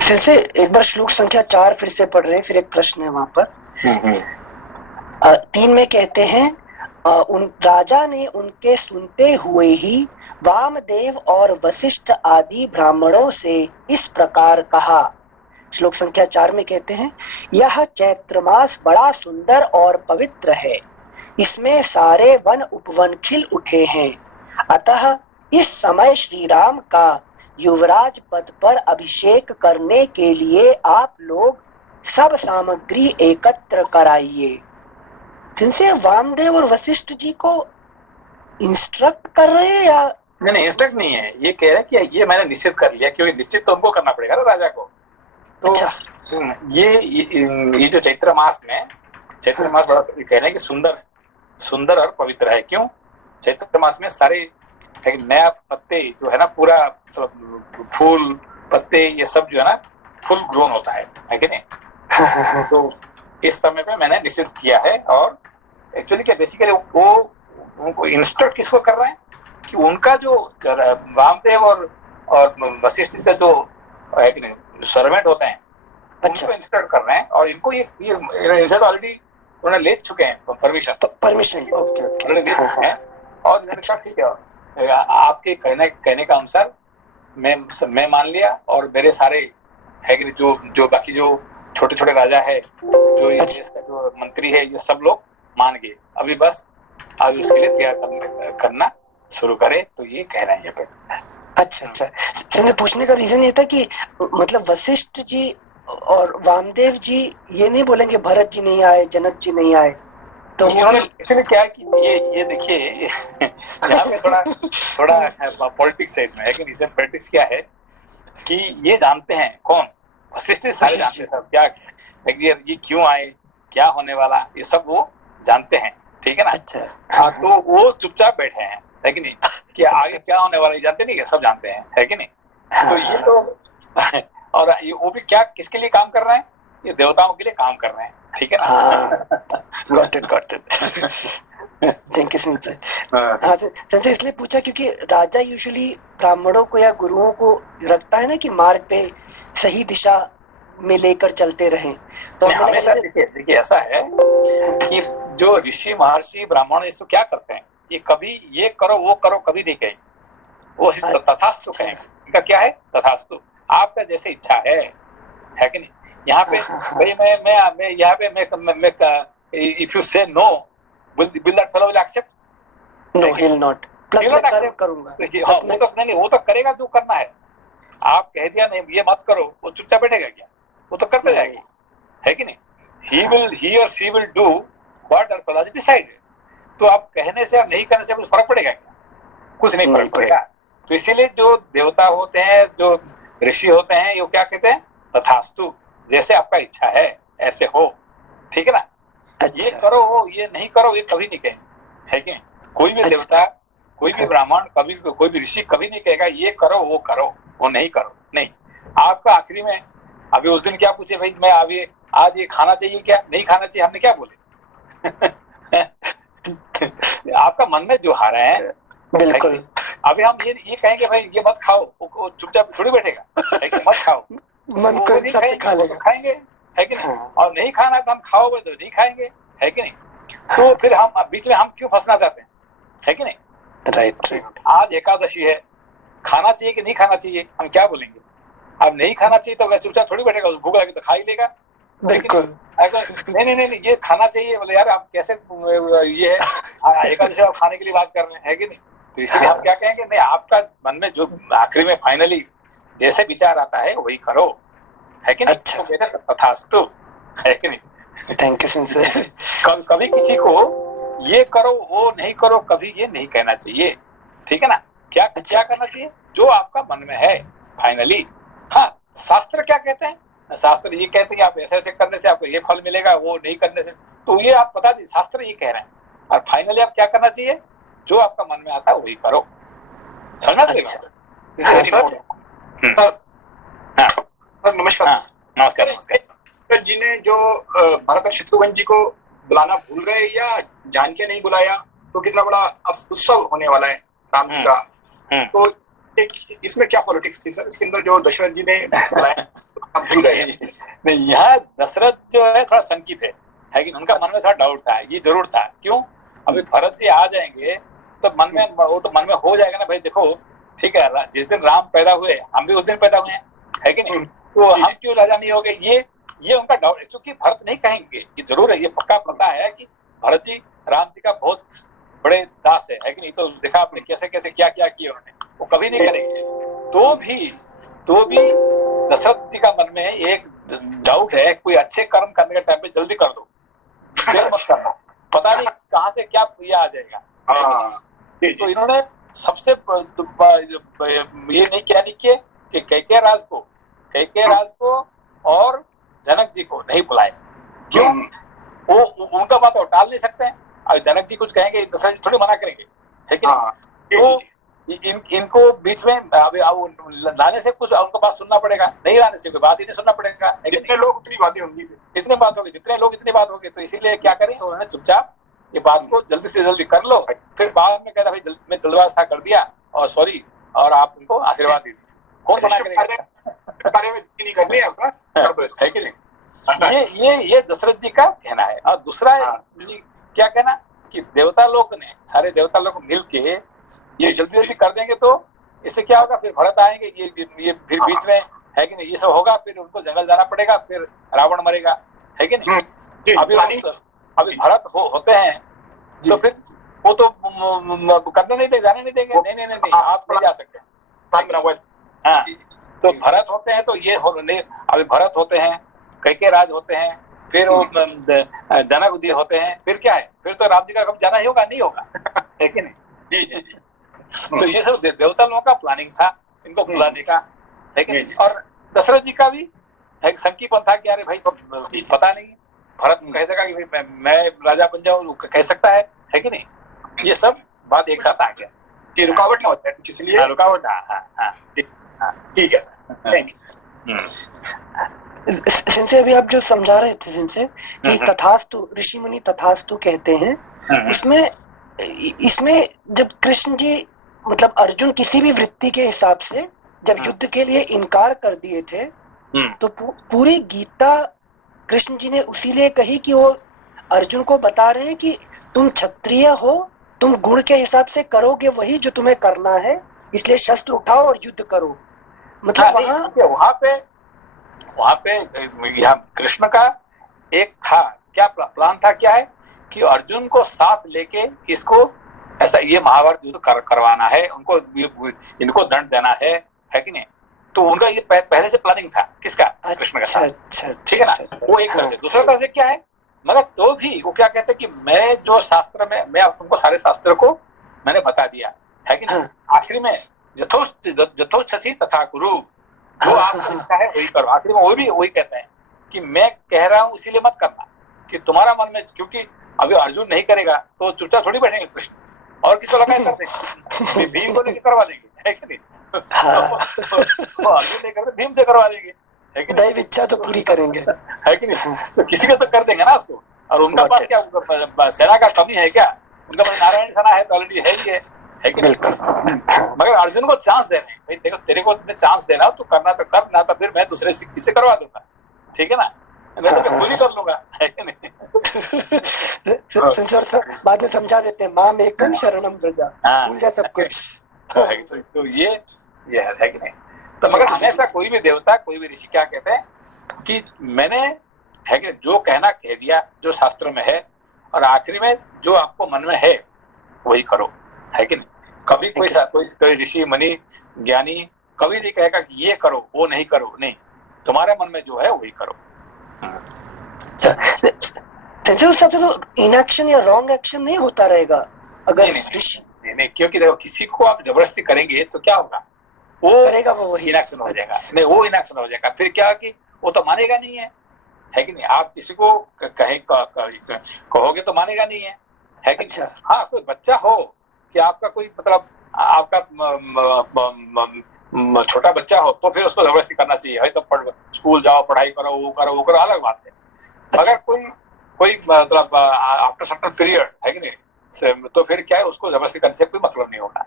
से एक बार श्लोक संख्या 4 फिर से पढ़ रहे हैं, फिर एक प्रश्न है वहां पर। 3 में कहते हैं, उन राजा ने उनके सुनते हुए ही वामदेव और वशिष्ठ आदि ब्राह्मणों से इस प्रकार कहा। श्लोक संख्या 4 में कहते हैं, यह चैत्र मास बड़ा सुंदर और पवित्र है, इसमें सारे वन उपवन खिल उठे हैं, अतः इस समय श्री राम का युवराज पद पर अभिषेक करने के लिए आप लोग सब सामग्री एकत्र कराइए। जिनसे वामदेव और वशिष्ठ जी को इंस्ट्रक्ट कर रहे हैं या नहीं, इंस्ट्रक्ट नहीं है, ये कह रहे हैं कि ये मैंने निश्चित कर लिया, क्योंकि निश्चित तो हमको करना पड़ेगा ना राजा को। तो अच्छा। ये जो चैत्र मास बड़ा कह रहे हैं कि सुंदर और पवित्र है। क्यों? चैत्र मास में सारे नया पत्ते जो है ना, पूरा फूल पत्ते ये सब जो है ना फुल ग्रोन होता है कि नहीं? तो इस समय पे मैंने निश्चित किया है। और एक्चुअली क्या बेसिकली वो उनको इंस्ट्रक्ट किसको कर रहे हैं कि उनका जो वामदेव और वशिष्ठ का जो है कि नहीं सर्वेंट होते हैं, उनको इंस्ट्रक्ट कर रहे हैं। और इनको ये इनसे तो ऑलरेडी उन्होंने ले चुके हैं परमिशन ओके ले चुके हैं। और उन्होंने कहा ठीक है, आपके कहने का अनुसार मैं मान लिया, और मेरे सारे है कि जो बाकी जो छोटे छोटे राजा है, जो इस देश का जो मंत्री है, ये सब लोग मान गए। अभी बस अब इसके लिए तैयार करना शुरू करे, तो ये कह रहे हैं ये पे। अच्छा। मैंने पूछने का रीजन ये था कि मतलब वशिष्ठ जी और वामदेव जी ये नहीं बोलेंगे भरत जी नहीं आए, जनक जी नहीं आए, तो उन्होंने इसलिए क्या कि ये देखिए यहाँ पे थोड़ा पॉलिटिक्स है इसमें, है कि इसमें पॉलिटिक्स क्या है कि ये जानते हैं कौन वशिष्ठ सारे जानते हैं सब, क्या ये क्यों आए, क्या होने वाला, ये सब वो जानते हैं, ठीक है ना? अच्छा। हाँ, तो वो चुपचाप बैठे हैं, है कि नहीं, कि आगे क्या होने वाला ये जानते नहीं, सब जानते हैं, है कि नहीं? तो ये तो और ये वो भी क्या किसके लिए काम कर रहे हैं? ये देवताओं के लिए काम कर रहे हैं, ठीक है ना? Got it. Thank you sir. हाँ सर, इसलिए पूछा क्योंकि राजा यूजुअली ब्राह्मणों को या गुरुओं को रखता है ना कि मार्ग पे सही दिशा में लेकर चलते रहें। तो हमेशा देखिए ऐसा है कि जो ऋषि महर्षि ब्राह्मण इसको क्या करते हैं, ये कभी ये करो वो करो कभी नहीं कहेंगे, वो तथास्तु कहेंगे। इनका क्या है? तथास्तु, आपका जैसे इच्छा है कि नहीं? यहाँ पे भाई मैं यहाँ पे मैं इफ यू से no, will that fellow will accept? No, he'll not. He'll not accept. हाँ, वो तो करेगा जो करना है। आप कह दिया नहीं ये मत करो, वो चुपचाप बैठेगा क्या? वो तो करते जाएगा, है कि नहीं? he or she will do what our fellow decide. तो आप कहने से और नहीं करने से कुछ फर्क पड़ेगा क्या? कुछ नहीं फर्क पड़ेगा। तो इसीलिए जो देवता होते हैं, जो ऋषि होते हैं, ये क्या कहते हैं? तथास्तु, जैसे आपका इच्छा है ऐसे हो, ठीक है ना? अच्छा। ये करो वो ये नहीं करो ये कभी नहीं कहेंगे, है कि कोई भी देवता, कोई भी ब्राह्मण, कभी कोई भी ऋषि कभी नहीं कहेगा ये करो वो नहीं करो, नहीं। आपका आखिरी में अभी उस दिन क्या पूछे, भाई मैं अभी आज ये खाना चाहिए क्या, नहीं खाना चाहिए, हमने क्या बोले? आपका मन में जो आ रहा है, बिल्कुल अभी हम ये कहेंगे भाई ये मत खाओ, वो चुपचाप थोड़ी बैठेगा, है कि मत खाओ, मन वो को नहीं हिसाब से खाएंगे, खा वो तो लेगा। खाएंगे, है कि नहीं? हाँ। और नहीं खाना तो हम खाओगे तो नहीं खाएंगे, है कि नहीं? तो फिर हम बीच में हम क्यों फंसना चाहते हैं, है कि नहीं? Right right. आज एकादशी है, खाना चाहिए कि नहीं खाना चाहिए, हम क्या बोलेंगे? अब नहीं खाना चाहिए तो चुपचाप थोड़ी बैठेगा, भूख लगी तो खा ही लेगा, बिल्कुल। अगर नहीं ये खाना चाहिए, बोले यार आप कैसे ये है एकादशी आप खाने के लिए बात कर रहे हैं, है कि नहीं? तो इसलिए हम क्या कहेंगे, नहीं आपका मन में जो आखिरी में फाइनली जैसे विचार आता है वही करो, है कि नहीं? अच्छा। तो मेरा तथास्तु, है कि नहीं? Thank you sincere. कभी किसी को ये करो वो नहीं करो कभी ये नहीं कहना चाहिए, ठीक है ना? क्या क्या करना चाहिए जो आपका मन में है फाइनली। हाँ, शास्त्र क्या कहते हैं? शास्त्र ये कहते हैं कि आप ऐसे ऐसे करने से आपको ये फल मिलेगा, वो नहीं करने से, तो ये आप बता दीजिए शास्त्र ये कह रहे हैं, और फाइनली आप क्या करना चाहिए, जो आपका मन में आता है वही करो, समझना? सर नमस्कार। हाँ, नमस्कार नमस्कार। सर जी ने जो भरत और शत्रुघ्न जी को बुलाना भूल गए या जान के नहीं बुलाया, तो कितना बड़ा उत्सव होने वाला है राम जी का। तो इसमें क्या पॉलिटिक्स थी सर इसके अंदर, जो दशरथ जी ने बुलाया आप भूल गए? नहीं, यहाँ दशरथ जो है थोड़ा शंकित है कि उनका मन में थोड़ा डाउट था, ये जरूर था। क्यों? अभी भरत जी आ जाएंगे तो मन में वो तो मन में हो जाएगा ना भाई, देखो ठीक है जिस दिन राम पैदा हुए हम भी उस दिन पैदा हुए हैं, है कि नहीं? तो हम क्यों राजा नहीं हो गए, ये उनका डाउट है। क्योंकि भरत नहीं कहेंगे, ये जरूर है, ये पक्का पता है कि भरत जी राम जी का बहुत बड़े दास है कि नहीं? तो देखा आपने कैसे कैसे क्या क्या किया उन्होंने, वो कभी नहीं करेंगे। तो भी दशरथ जी का मन में एक डाउट है, कोई अच्छे कर्म करने के टाइम पे जल्दी कर दो, देर मत करना, पता नहीं कहां से क्या आ जाएगा। तो इन्होंने सबसे ये नहीं क्या नहीं किए कि कैकेय राज को और जनक जी को नहीं बुलाए। क्यों? वो उनका बात और टाल नहीं सकते हैं, और जनक जी कुछ कहेंगे दशरथ जी थोड़ी मना करेंगे, है कि नहीं? तो इनको बीच में अभी लाने से कुछ उनको बात सुनना पड़ेगा, नहीं लाने से कोई बात ही नहीं सुनना पड़ेगा। जितने लोग उतनी बातें होंगी, इतनी बात होगी, जितने लोग इतनी बात होगी। तो इसीलिए क्या करें, उन्होंने चुपचाप ये बात को जल्दी से जल्दी कर लो, फिर बाद में कहता भाई मैं जल्दबाज था कर दिया और सॉरी, और आप उनको आशीर्वाद दीजिए। कौन मना करेगा? कार्य में नहीं करनी है अपना, कर दो इसको, है कि नहीं? ये दशरथ जी का कहना है। और दूसरा क्या कहना कि देवता लोग ने, सारे देवता लोग मिल के ये जल्दी जल्दी कर देंगे तो इससे क्या होगा, फिर भरत आएंगे, ये फिर बीच में, है कि नहीं? ये सब होगा, फिर उनको जंगल जाना पड़ेगा, फिर रावण मरेगा, है कि नहीं? अभी भरत होते हैं तो फिर वो तो करने नहीं देंगे, जाने नहीं देंगे। नहीं आप नहीं जा सकते। हाँ, तो भरत होते हैं तो ये अभी भरत होते हैं, कैकेय राज होते हैं, फिर वो जनक जी होते हैं, फिर क्या है, फिर तो राम जी का कब जाना ही होगा, नहीं होगा, है कि नहीं? जी। तो ये सब देवता लोगों का प्लानिंग था इनको बुलाने का, है कि नहीं? और दशरथ जी का भी एक संकीपन था कि अरे भाई पता नहीं, भरत कह सका कि भाई मैं राजा बन जाऊं, कह सकता है कि नहीं? ये सब बात एक साथ आ गया कि रुकावट ना होता है कुछ, इसलिए रुकावट। हाँ, ठीक है, थैंक यू। सिंसे अभी आप जो समझा रहे थे सिंसे कि तथास्तु, ऋषि मुनि तथास्तु कहते हैं, इसमें जब कृष्ण जी मतलब अर्जुन किसी भी वृत्ति के हिसाब से जब युद्ध के लिए इनकार कर दिए थे, तो पूरी गीता कृष्ण जी ने उसीलिए कही कि वो अर्जुन को बता रहे हैं कि तुम क्षत्रिय हो, तुम गुण के हिसाब से करोगे वही जो तुम्हें करना है, इसलिए शस्त्र उठाओ और युद्ध करो। मतलब वहां पे कृष्ण का एक था क्या प्लान था, क्या है कि अर्जुन को साथ लेके इसको ऐसा ये महाभारत युद्ध करवाना है, उनको इनको दंड देना है कि नहीं? तो उनका ये पहले से प्लानिंग था, किसका? कृष्ण का साथ, ठीक है ना? वो एक तरह से। दूसरा तरह से क्या है, मगर तो भी वो क्या कहते हैं कि मैं जो शास्त्र में, मैं तुमको सारे शास्त्र को मैंने बता दिया, है कि नहीं? आखिरी में यथोच्छसी तथा कुरु, जो आपको इच्छा है वही करो। आखिरी में वो भी वही कहते हैं कि मैं कह रहा हूँ इसीलिए मत करना, कि तुम्हारा मन में, क्योंकि अभी अर्जुन नहीं करेगा तो चुपचाप थोड़ी बैठेंगे कृष्ण, और किसी लगाए कर देंगे, भीम को लेकर करवा देंगे, है कि नहीं? तो अर्जुन नहीं करते, भीम से करवा देंगे, है कि नहीं? इच्छा तो पूरी करेंगे, है कि नहीं? तो किसी को तो कर देंगे ना उसको। और उनका पास क्या सेना का कमी है क्या? उनका पास नारायण सेना है तो ऑलरेडी है ही है है कि नहीं? बिल्कुल। मगर अर्जुन को चांस दे रहे हैं, भाई देखो तेरे को चांस दे रहा हूं, तो करना तो कर, ना तो फिर मैं दूसरे से किससे करवा दूंगा, ठीक है ना, मैं तो खुद ही कर लूंगा, है कि नहीं? सेंसर सर बाद में समझा देते हैं, माम एकम शरणम प्रजा, हाँ, भूल जा सब कुछ। तो ये है कि नहीं? तो मगर हमेशा कोई भी देवता, कोई भी ऋषि क्या कहते हैं कि मैंने, है कि जो कहना कह दिया, जो शास्त्र में है, और आखिरी में जो आपको मन में है वही करो, है कि नहीं? कभी कोई ऋषि मुनि ज्ञानी कभी नहीं कहेगा कि ये करो वो नहीं करो, नहीं, तुम्हारे मन में जो है वही करो। सेंसर सबसे तो इनएक्शन या रॉन्ग एक्शन नहीं होता रहेगा अगर नहीं, क्योंकि देखो किसी को आप जबरदस्ती करेंगे तो क्या होगा, वो करेगा वो वही इनएक्शन हो जाएगा, नहीं वो इनएक्शन हो जाएगा, फिर क्या कि वो तो मानेगा नहीं है कि नहीं? आप किसी को कहोगे तो मानेगा नहीं है कि अच्छा। हाँ, कोई बच्चा हो कि आपका कोई मतलब आपका छोटा बच्चा हो तो फिर उसको जबरदस्ती करना चाहिए, भाई तो स्कूल जाओ, पढ़ाई करो, वो करो, अलग बात है। मगर कोई मतलब आफ्टर सर्टेन पीरियड, है कि नहीं, तो फिर क्या है, उसको जबरदस्ती करने से कोई मतलब नहीं होगा,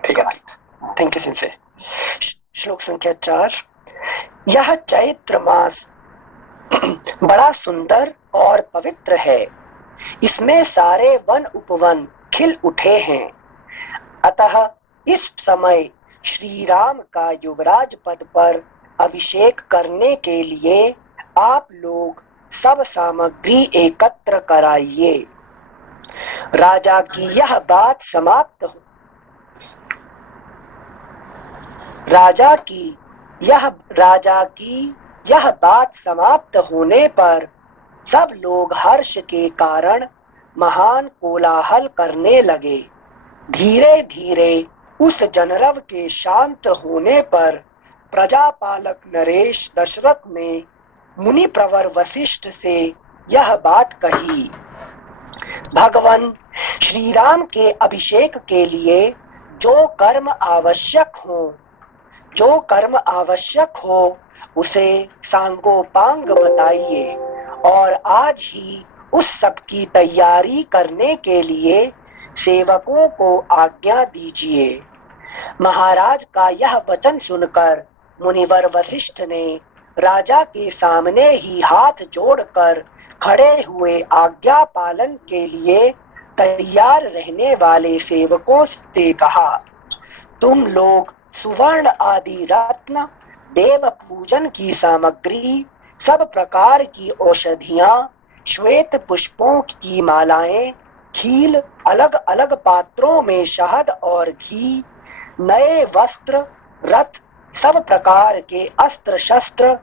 ठीक है ना? थैंक यू सिंसे। श्लोक संख्या 4। यह चैत्र मास बड़ा सुंदर और पवित्र है, इसमें सारे वन उपवन खिल उठे हैं, अतः इस समय श्री राम का युवराज पद पर अभिषेक करने के लिए आप लोग सब सामग्री एकत्र कराइए। राजा की यह बात समाप्त हो राजा की यह बात समाप्त होने पर सब लोग हर्ष के कारण महान कोलाहल करने लगे। धीरे धीरे उस जनरव के शांत होने पर प्रजापालक नरेश दशरथ ने मुनि प्रवर वशिष्ठ से यह बात कही, भगवान श्री राम के अभिषेक के लिए जो कर्म आवश्यक हो उसे सांगोपांग बताइए, और आज ही उस सब की तैयारी करने के लिए सेवकों को आज्ञा दीजिए। महाराज का यह वचन सुनकर मुनिवर वशिष्ठ ने राजा के सामने ही हाथ जोड़कर खड़े हुए आज्ञा पालन के लिए तैयार रहने वाले सेवकों से कहा, तुम लोग सुवर्ण आदि रत्न, देव पूजन की सामग्री, सब प्रकार की औषधियां, श्वेत पुष्पों की मालाएं, खील, अलग अलग पात्रों में शहद और घी, नए वस्त्र, रथ, सब प्रकार के अस्त्र शस्त्र,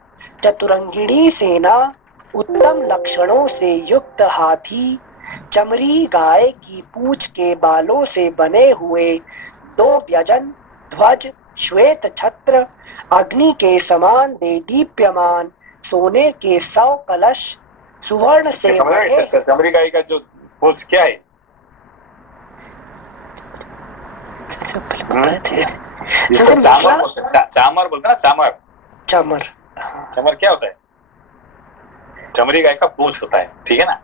चतुरंगिणी सेना, उत्तम लक्षणों से युक्त हाथी, चमड़ी गाय की पूंछ के बालों से बने हुए 2 व्यजन, ध्वज, श्वेत छत्र, अग्नि के समान दीप्यमान सोने के 100 कलश, सुवर्ण से चमड़ी गाय का जो पूंछ क्या है? चामर बोलते ना, चामर क्या होता है? चमड़ी गाय का पूंछ होता है, ठीक है ना?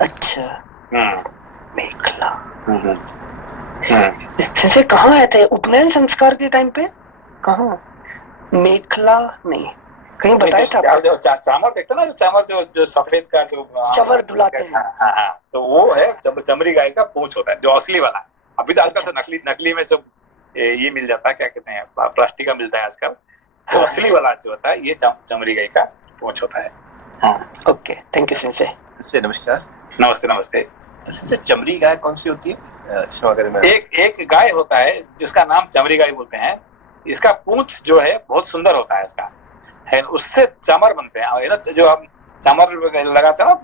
अच्छा। मेखला। जैसे कहाँ आए थे उपनयन संस्कार के टाइम पे? कहाँ? मेखला नहीं, कहीं बताया था। चामर देखते ना, चामर जो सफेद का जो चवर धुलाते हैं। हाँ, तो वो है चमड़ी गाय का पूंछ होता है, जो असली वाला। अभी तो आजकल तो नकली में सब ये मिल जाता है, क्या कहते हैं, प्लास्टिक का मिलता है आजकल। तो असली वाला जो होता है ये चमड़ी गाय का पूंछ होता है। ओके, थैंक यू सिंसे। नमस्कार। नमस्ते। चमड़ी गाय कौन सी होती है? एक गाय होता है जिसका नाम चमड़ी गाय बोलते हैं। इसका पूंछ जो है बहुत सुंदर होता है उसका, है, उससे चामर बनते हैं। जो हम चामर लगाते हैं ना,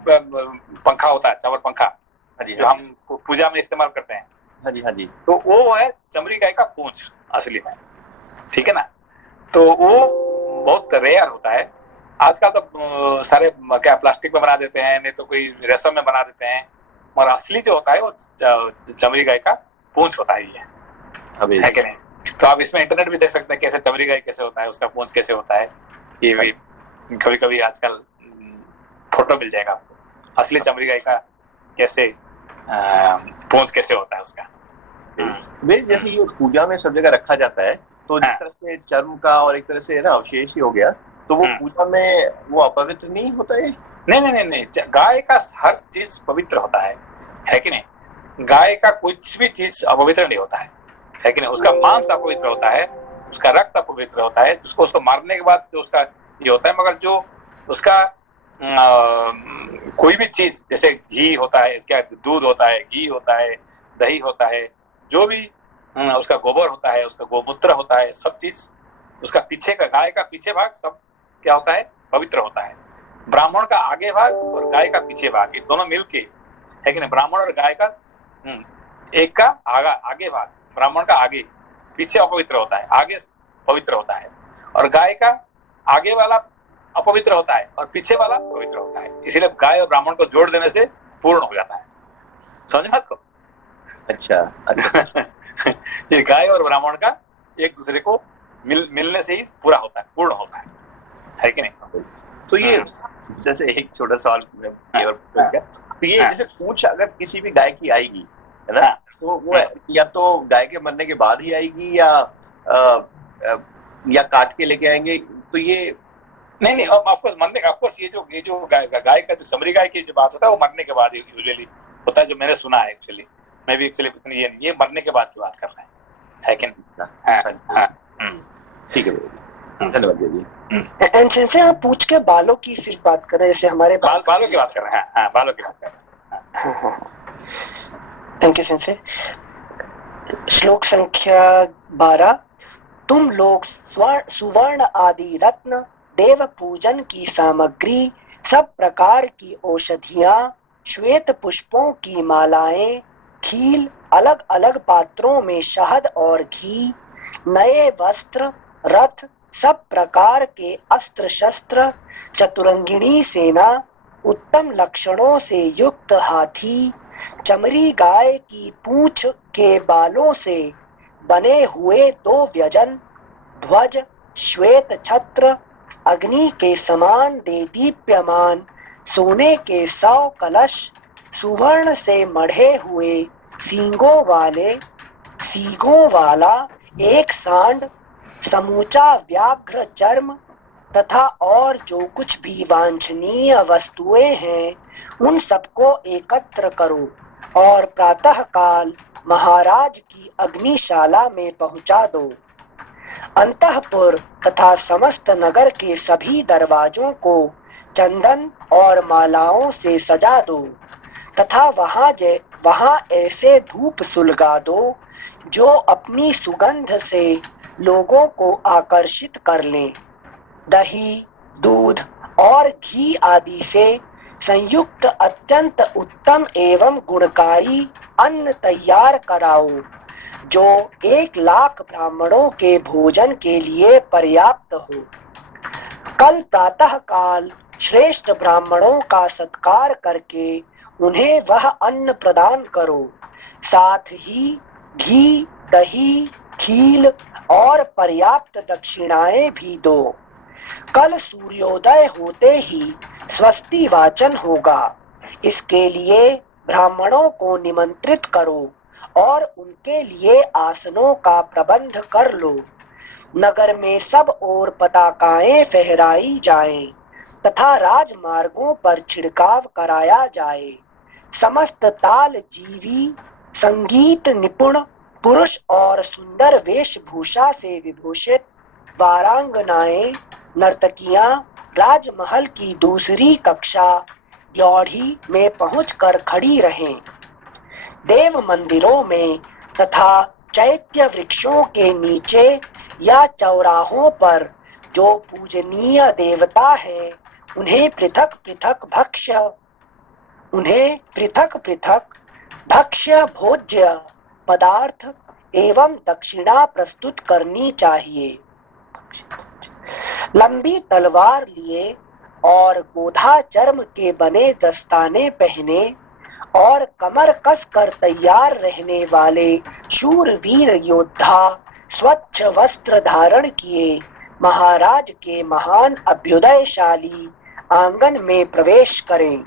पंखा होता है, चामर पंखा, जो हम पूजा में इस्तेमाल करते हैं। हाँ जी। तो वो है चमड़ी गाय का पूंछ असली में, ठीक है ना? तो वो बहुत रेयर होता है। आजकल तो सारे क्या प्लास्टिक में बना देते हैं, नहीं तो कोई रेशम में बना देते हैं, और असली जो होता है वो चमड़ी गाय का पूंछ होता है, ये है कि नहीं? तो आप इसमें इंटरनेट भी देख सकते हैं कैसे चमड़ी गाय कैसे होता है, उसका पूंछ कैसे होता है। ये भी कभी आजकल फोटो मिल जाएगा आपको, असली चमड़ी गाय का कैसे पूंछ कैसे होता है उसका। वे जैसे ये पूजा में सब जगह रखा जाता है, तो जिस तरह से चर्म का और एक तरह से ना अवशेष ही हो गया, तो वो पूजा में वो अपवित्र नहीं होता है? नहीं, गाय का हर चीज पवित्र होता है कि नहीं? गाय का कुछ भी चीज अपवित्र नहीं होता है कि नहीं? उसका मांस अपवित्र होता है, उसका रक्त अपवित्र होता है, जिसको उसको मारने के बाद जो उसका ये होता है, मगर जो उसका कोई भी चीज, जैसे घी होता है, क्या दूध होता है, घी होता है, दही होता है, जो भी उसका गोबर होता है, उसका गोमूत्र होता है, सब चीज उसका पीछे का, गाय का पीछे भाग सब क्या होता है? पवित्र होता है। ब्राह्मण का आगे भाग और गाय का पीछे भाग, ये दोनों मिलके, है कि नहीं? ब्राह्मण और गाय का एक का आगे भाग, ब्राह्मण का आगे, पीछे अपवित्र होता है, आगे पवित्र होता है, और गाय का आगे वाला अपवित्र होता है और पीछे वाला पवित्र होता है। इसीलिए गाय और ब्राह्मण को जोड़ देने से पूर्ण हो जाता है। समझ बात को? अच्छा। ये गाय और ब्राह्मण का एक दूसरे को मिलने से ही पूरा होता है, पूर्ण होता है कि नहीं? तो ये जैसे एक छोटा सवाल तो ये जैसे पूंछ अगर किसी भी गाय की आएगी, है ना, तो वो या तो गाय के मरने के बाद ही आएगी या काट के लेके आएंगे, तो ये नहीं, आपको मरने का, ऑफकोर्स ये जो गाय का जो समरी गाय की जो बात होता है वो मरने के बाद यूजुअली होता है, जो मैंने सुना है। एक्चुअली मैं भी इतनी ये मरने के बाद की बात कर रहे हैं, है कि नहीं? ठीक है, धन्यवाद जी। एंड सिंसे आप पूछ के बालों की सिर्फ बात कर रहे हैं, जैसे हमारे बालों की बात कर रहे हैं, बालों की बात कर रहे हैं। थैंक यू सिंसे। श्लोक संख्या 12। तुम लोग सुवर्ण आदि रत्न, देव पूजन की सामग्री, सब प्रकार की औषधियां, श्वेत पुष्पों की मालाएं, खील, अलग अलग पात्रों में शहद और घी, नए वस्त्र, रथ, सब प्रकार के अस्त्र शस्त्र, चतुरंगिणी सेना, उत्तम लक्षणों से युक्त हाथी, चमड़ी गाय की पूंछ के बालों से बने हुए 2 व्यजन, ध्वज, श्वेत छत्र, अग्नि के समान देदीप्यमान सोने के 100 कलश, सुवर्ण से मढ़े हुए सींगों वाला एक सांड, समूचा व्याघ्र चर्म तथा और जो कुछ भी वांछनीय वस्तुएं हैं, उन सबको एकत्र करो और प्रातःकाल महाराज की अग्निशाला में पहुंचा दो। अंतःपुर तथा समस्त नगर के सभी दरवाजों को चंदन और मालाओं से सजा दो तथा वहां ऐसे धूप सुलगा दो जो अपनी सुगंध से लोगों को आकर्षित कर लें। दही, दूध और घी आदि से संयुक्त अत्यंत उत्तम एवं गुणकारी अन्न तैयार कराओ, जो 1,00,000 ब्राह्मणों के भोजन के लिए पर्याप्त हो। कल प्रातः काल श्रेष्ठ ब्राह्मणों का सत्कार करके उन्हें वह अन्न प्रदान करो, साथ ही घी, दही, खील और पर्याप्त दक्षिणाएं भी दो। कल सूर्योदय होते ही स्वस्ति वाचन होगा, इसके लिए ब्राह्मणों को निमंत्रित करो और उनके लिए आसनों का प्रबंध कर लो। नगर में सब ओर पताकाएं फहराई जाएं तथा राजमार्गों पर छिड़काव कराया जाए। समस्त ताल जीवी, संगीत निपुण पुरुष और सुंदर वेशभूषा से विभूषित वारांगनाएं, नर्तकियां राजमहल की दूसरी कक्षा ड्योढ़ी में पहुंचकर खड़ी रहें। देव मंदिरों में तथा चैत्य वृक्षों के नीचे या चौराहों पर जो पूजनीय देवता है, उन्हें पृथक पृथक भक्ष्य भोज्य पदार्थ एवं दक्षिणा प्रस्तुत करनी चाहिए। लंबी तलवार लिए और गोधा चर्म के बने दस्ताने पहने और कमर कस कर तैयार रहने वाले शूरवीर योद्धा स्वच्छ वस्त्र धारण किए महाराज के महान अभ्युदयशाली आंगन में प्रवेश करें।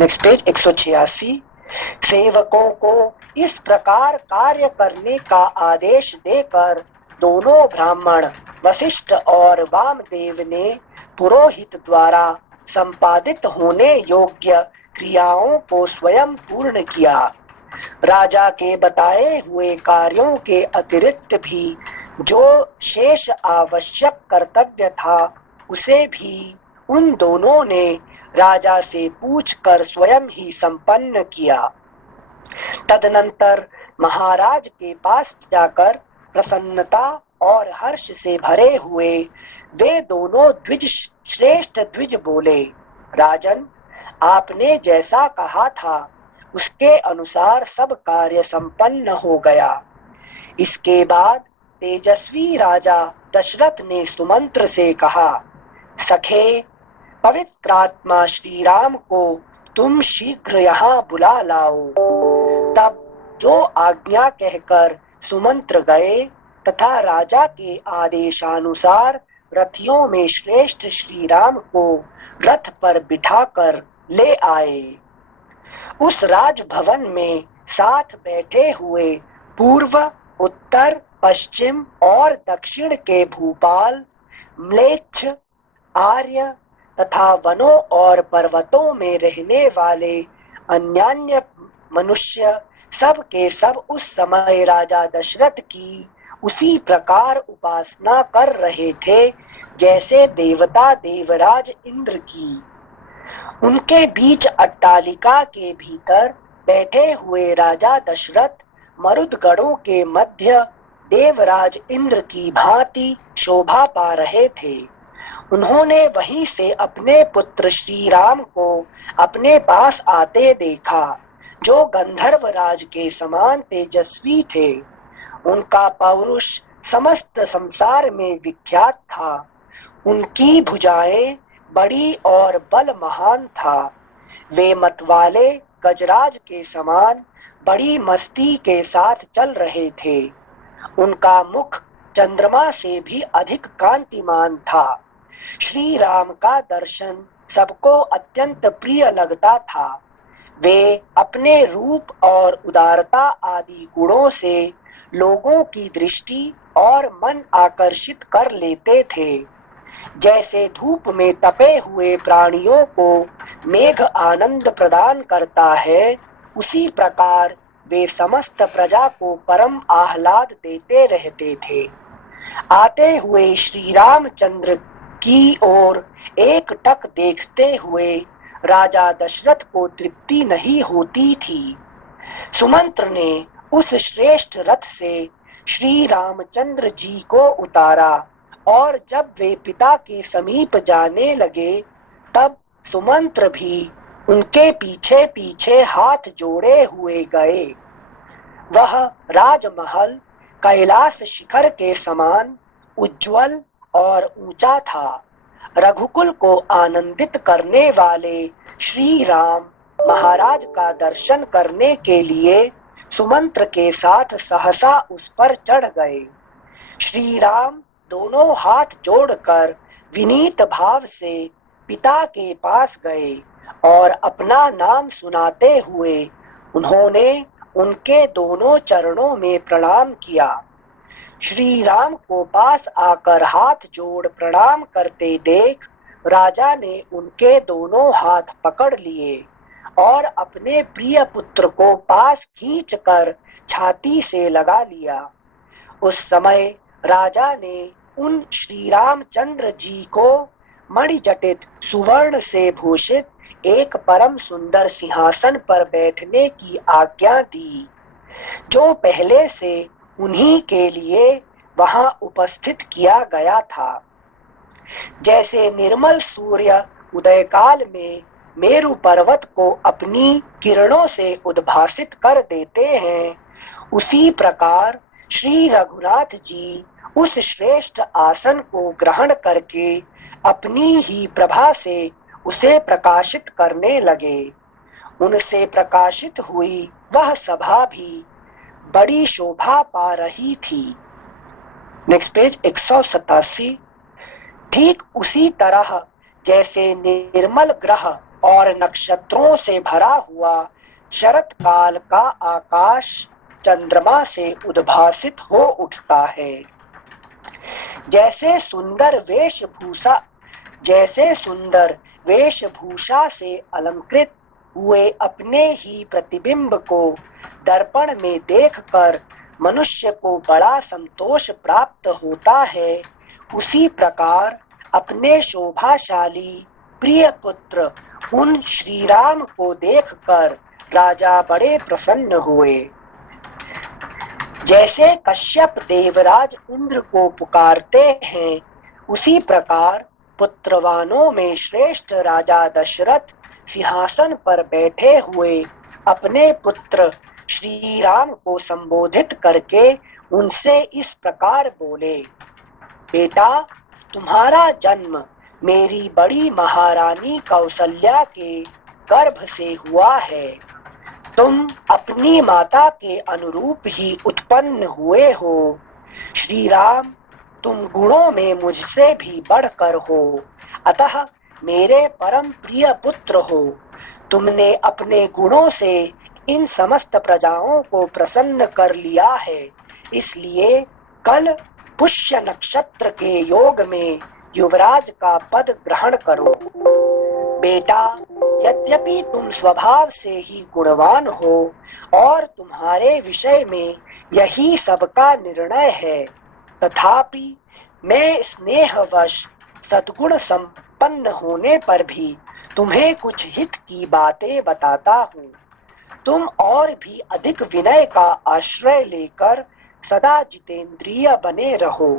Next page 186। सेवकों को इस प्रकार कार्य करने का आदेश देकर दोनों ब्राह्मण वशिष्ठ और वामदेव ने पुरोहित द्वारा संपादित होने योग्य क्रियाओं को स्वयं पूर्ण किया। राजा के बताए हुए कार्यों के अतिरिक्त भी जो शेष आवश्यक कर्तव्य था उसे भी उन दोनों ने राजा से पूछकर स्वयं ही संपन्न किया। तदनंतर महाराज के पास जाकर प्रसन्नता और हर्ष से भरे हुए वे दोनों द्विज श्रेष्ठ द्विज बोले, राजन, आपने जैसा कहा था उसके अनुसार सब कार्य संपन्न हो गया। इसके बाद तेजस्वी राजा दशरथ ने सुमंत्र से कहा, सखे, पवित्रात्मा श्री राम को तुम शीघ्र यहाँ बुला लाओ। तब जो आज्ञा कहकर सुमंत्र गए तथा राजा के आदेशानुसार रथियों में श्रेष्ठ श्री राम को रथ पर बिठाकर ले आए। उस राजभवन में साथ बैठे हुए पूर्व, उत्तर, पश्चिम और दक्षिण के भूपाल, म्लेच्छ, आर्य तथा वनों और पर्वतों में रहने वाले अन्यान्य मनुष्य सब के सब उस समय राजा दशरथ की उसी प्रकार उपासना कर रहे थे जैसे देवता देवराज इंद्र की। उनके बीच अट्टालिका के भीतर बैठे हुए राजा दशरथ मरुदगणों के मध्य देवराज इंद्र की भांति शोभा पा रहे थे। उन्होंने वहीं से अपने पुत्र श्री राम को अपने पास आते देखा, जो गंधर्व राज के समान तेजस्वी थे। उनका पौरुष समस्त संसार में विख्यात था। उनकी भुजाएं बड़ी और बल महान था। वे मतवाले गजराज के समान बड़ी मस्ती के साथ चल रहे थे। उनका मुख चंद्रमा से भी अधिक कांतिमान था। श्री राम का दर्शन सबको अत्यंत प्रिय लगता था। वे अपने रूप और उदारता आदि गुणों से लोगों की दृष्टि और मन आकर्षित कर लेते थे। जैसे धूप में तपे हुए प्राणियों को मेघ आनंद प्रदान करता है, उसी प्रकार वे समस्त प्रजा को परम आह्लाद देते रहते थे। आते हुए श्री रामचंद्र की ओर एक टक देखते हुए राजा दशरथ को तृप्ति नहीं होती थी। सुमंत्र ने उस श्रेष्ठ रथ से श्री रामचंद्र जी को उतारा और जब वे पिता के समीप जाने लगे तब सुमंत्र भी उनके पीछे पीछे हाथ जोड़े हुए गए। वह राजमहल कैलाश शिखर के समान उज्जवल और ऊंचा था। रघुकुल को आनंदित करने वाले श्री राम महाराज का दर्शन करने के लिए सुमंत्र के साथ सहसा उस पर चढ़ गए। श्री राम दोनों हाथ जोड़कर विनीत भाव से पिता के पास गए और अपना नाम सुनाते हुए उन्होंने उनके दोनों चरणों में प्रणाम किया। श्री राम को पास आकर हाथ जोड़ प्रणाम करते देख राजा ने उनके दोनों हाथ पकड़ लिए और अपने प्रिय पुत्र को पास खींचकर छाती से लगा लिया। उस समय राजा ने उन श्री रामचंद्र जी को मणिजटित सुवर्ण से भूषित एक परम सुंदर सिंहासन पर बैठने की आज्ञा दी, जो पहले से उन्हीं के लिए वहां उपस्थित किया गया था। जैसे निर्मल सूर्य उदय काल में मेरु पर्वत को अपनी किरणों से उद्भासित कर देते हैं, उसी प्रकार श्री रघुनाथ जी उस श्रेष्ठ आसन को ग्रहण करके अपनी ही प्रभा से उसे प्रकाशित करने लगे। उनसे प्रकाशित हुई वह सभा भी बड़ी शोभा पा रही थी। Next page 187। ठीक उसी तरह जैसे निर्मल ग्रह और नक्षत्रों से भरा हुआ शरत काल का आकाश चंद्रमा से उद्भासित हो उठता है। जैसे सुंदर वेशभूषा से अलंकृत हुए अपने ही प्रतिबिंब को दर्पण में देखकर मनुष्य को बड़ा संतोष प्राप्त होता है, उसी प्रकार अपने शोभाशाली प्रिय पुत्र उन श्री राम को देखकर राजा बड़े प्रसन्न हुए। जैसे कश्यप देवराज इंद्र को पुकारते हैं, उसी प्रकार पुत्रवानों में श्रेष्ठ राजा दशरथ सिंहासन पर बैठे हुए अपने पुत्र श्री राम को संबोधित करके उनसे इस प्रकार बोले, बेटा, तुम्हारा जन्म मेरी बड़ी महारानी कौसल्या के गर्भ से हुआ है। तुम अपनी माता के अनुरूप ही उत्पन्न हुए हो। श्री राम, तुम गुणों में मुझसे भी बढ़कर हो, अतः मेरे परम प्रिय पुत्र हो। तुमने अपने गुणों से इन समस्त प्रजाओं को प्रसन्न कर लिया है, इसलिए कल पुष्य नक्षत्र के योग में युवराज का पद ग्रहण करो। बेटा, यद्यपि तुम स्वभाव से ही गुणवान हो और तुम्हारे विषय में यही सबका निर्णय है, तथापि मैं स्नेहवश सद्गुण संपन्न होने पर भी तुम्हें कुछ हित की बातें बताता हूँ। तुम और भी अधिक विनय का आश्रय लेकर सदा जितेंद्रिय बने रहो।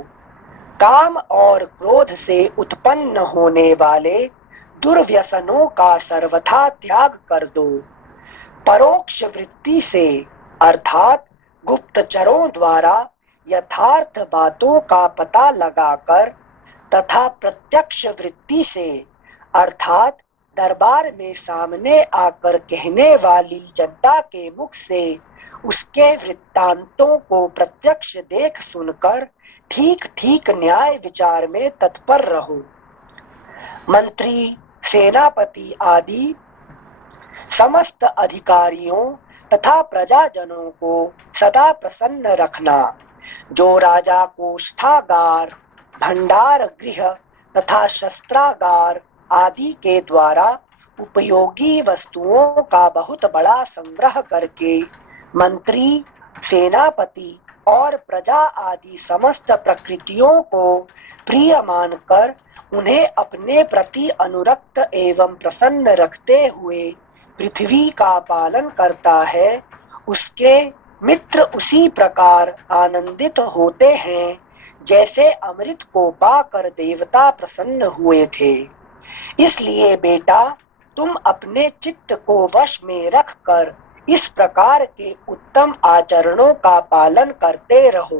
काम और क्रोध से उत्पन्न होने वाले दुर्व्यसनों का सर्वथा त्याग कर दो। परोक्ष वृत्ति से अर्थात गुप्तचरों द्वारा यथार्थ बातों का पता लगाकर तथा प्रत्यक्ष वृत्ति से अर्थात दरबार में सामने आकर कहने वाली जनता के मुख से उसके वृत्तांतों को प्रत्यक्ष देख सुनकर ठीक ठीक न्याय विचार में तत्पर रहो। मंत्री, सेनापति आदि समस्त अधिकारियों तथा प्रजाजनों को सदा प्रसन्न रखना। जो राजा कोष्ठागार, भंडार गृह तथा शस्त्रागार आदि के द्वारा उपयोगी वस्तुओं का बहुत बड़ा संग्रह करके मंत्री, सेनापति और प्रजा आदि समस्त प्रकृतियों को प्रिय मानकर उन्हें अपने प्रति अनुरक्त एवं प्रसन्न रखते हुए पृथ्वी का पालन करता है, उसके मित्र उसी प्रकार आनंदित होते हैं जैसे अमृत को पाकर देवता प्रसन्न हुए थे। इसलिए बेटा, तुम अपने चित्त को वश में रखकर इस प्रकार के उत्तम आचरणों का पालन करते रहो।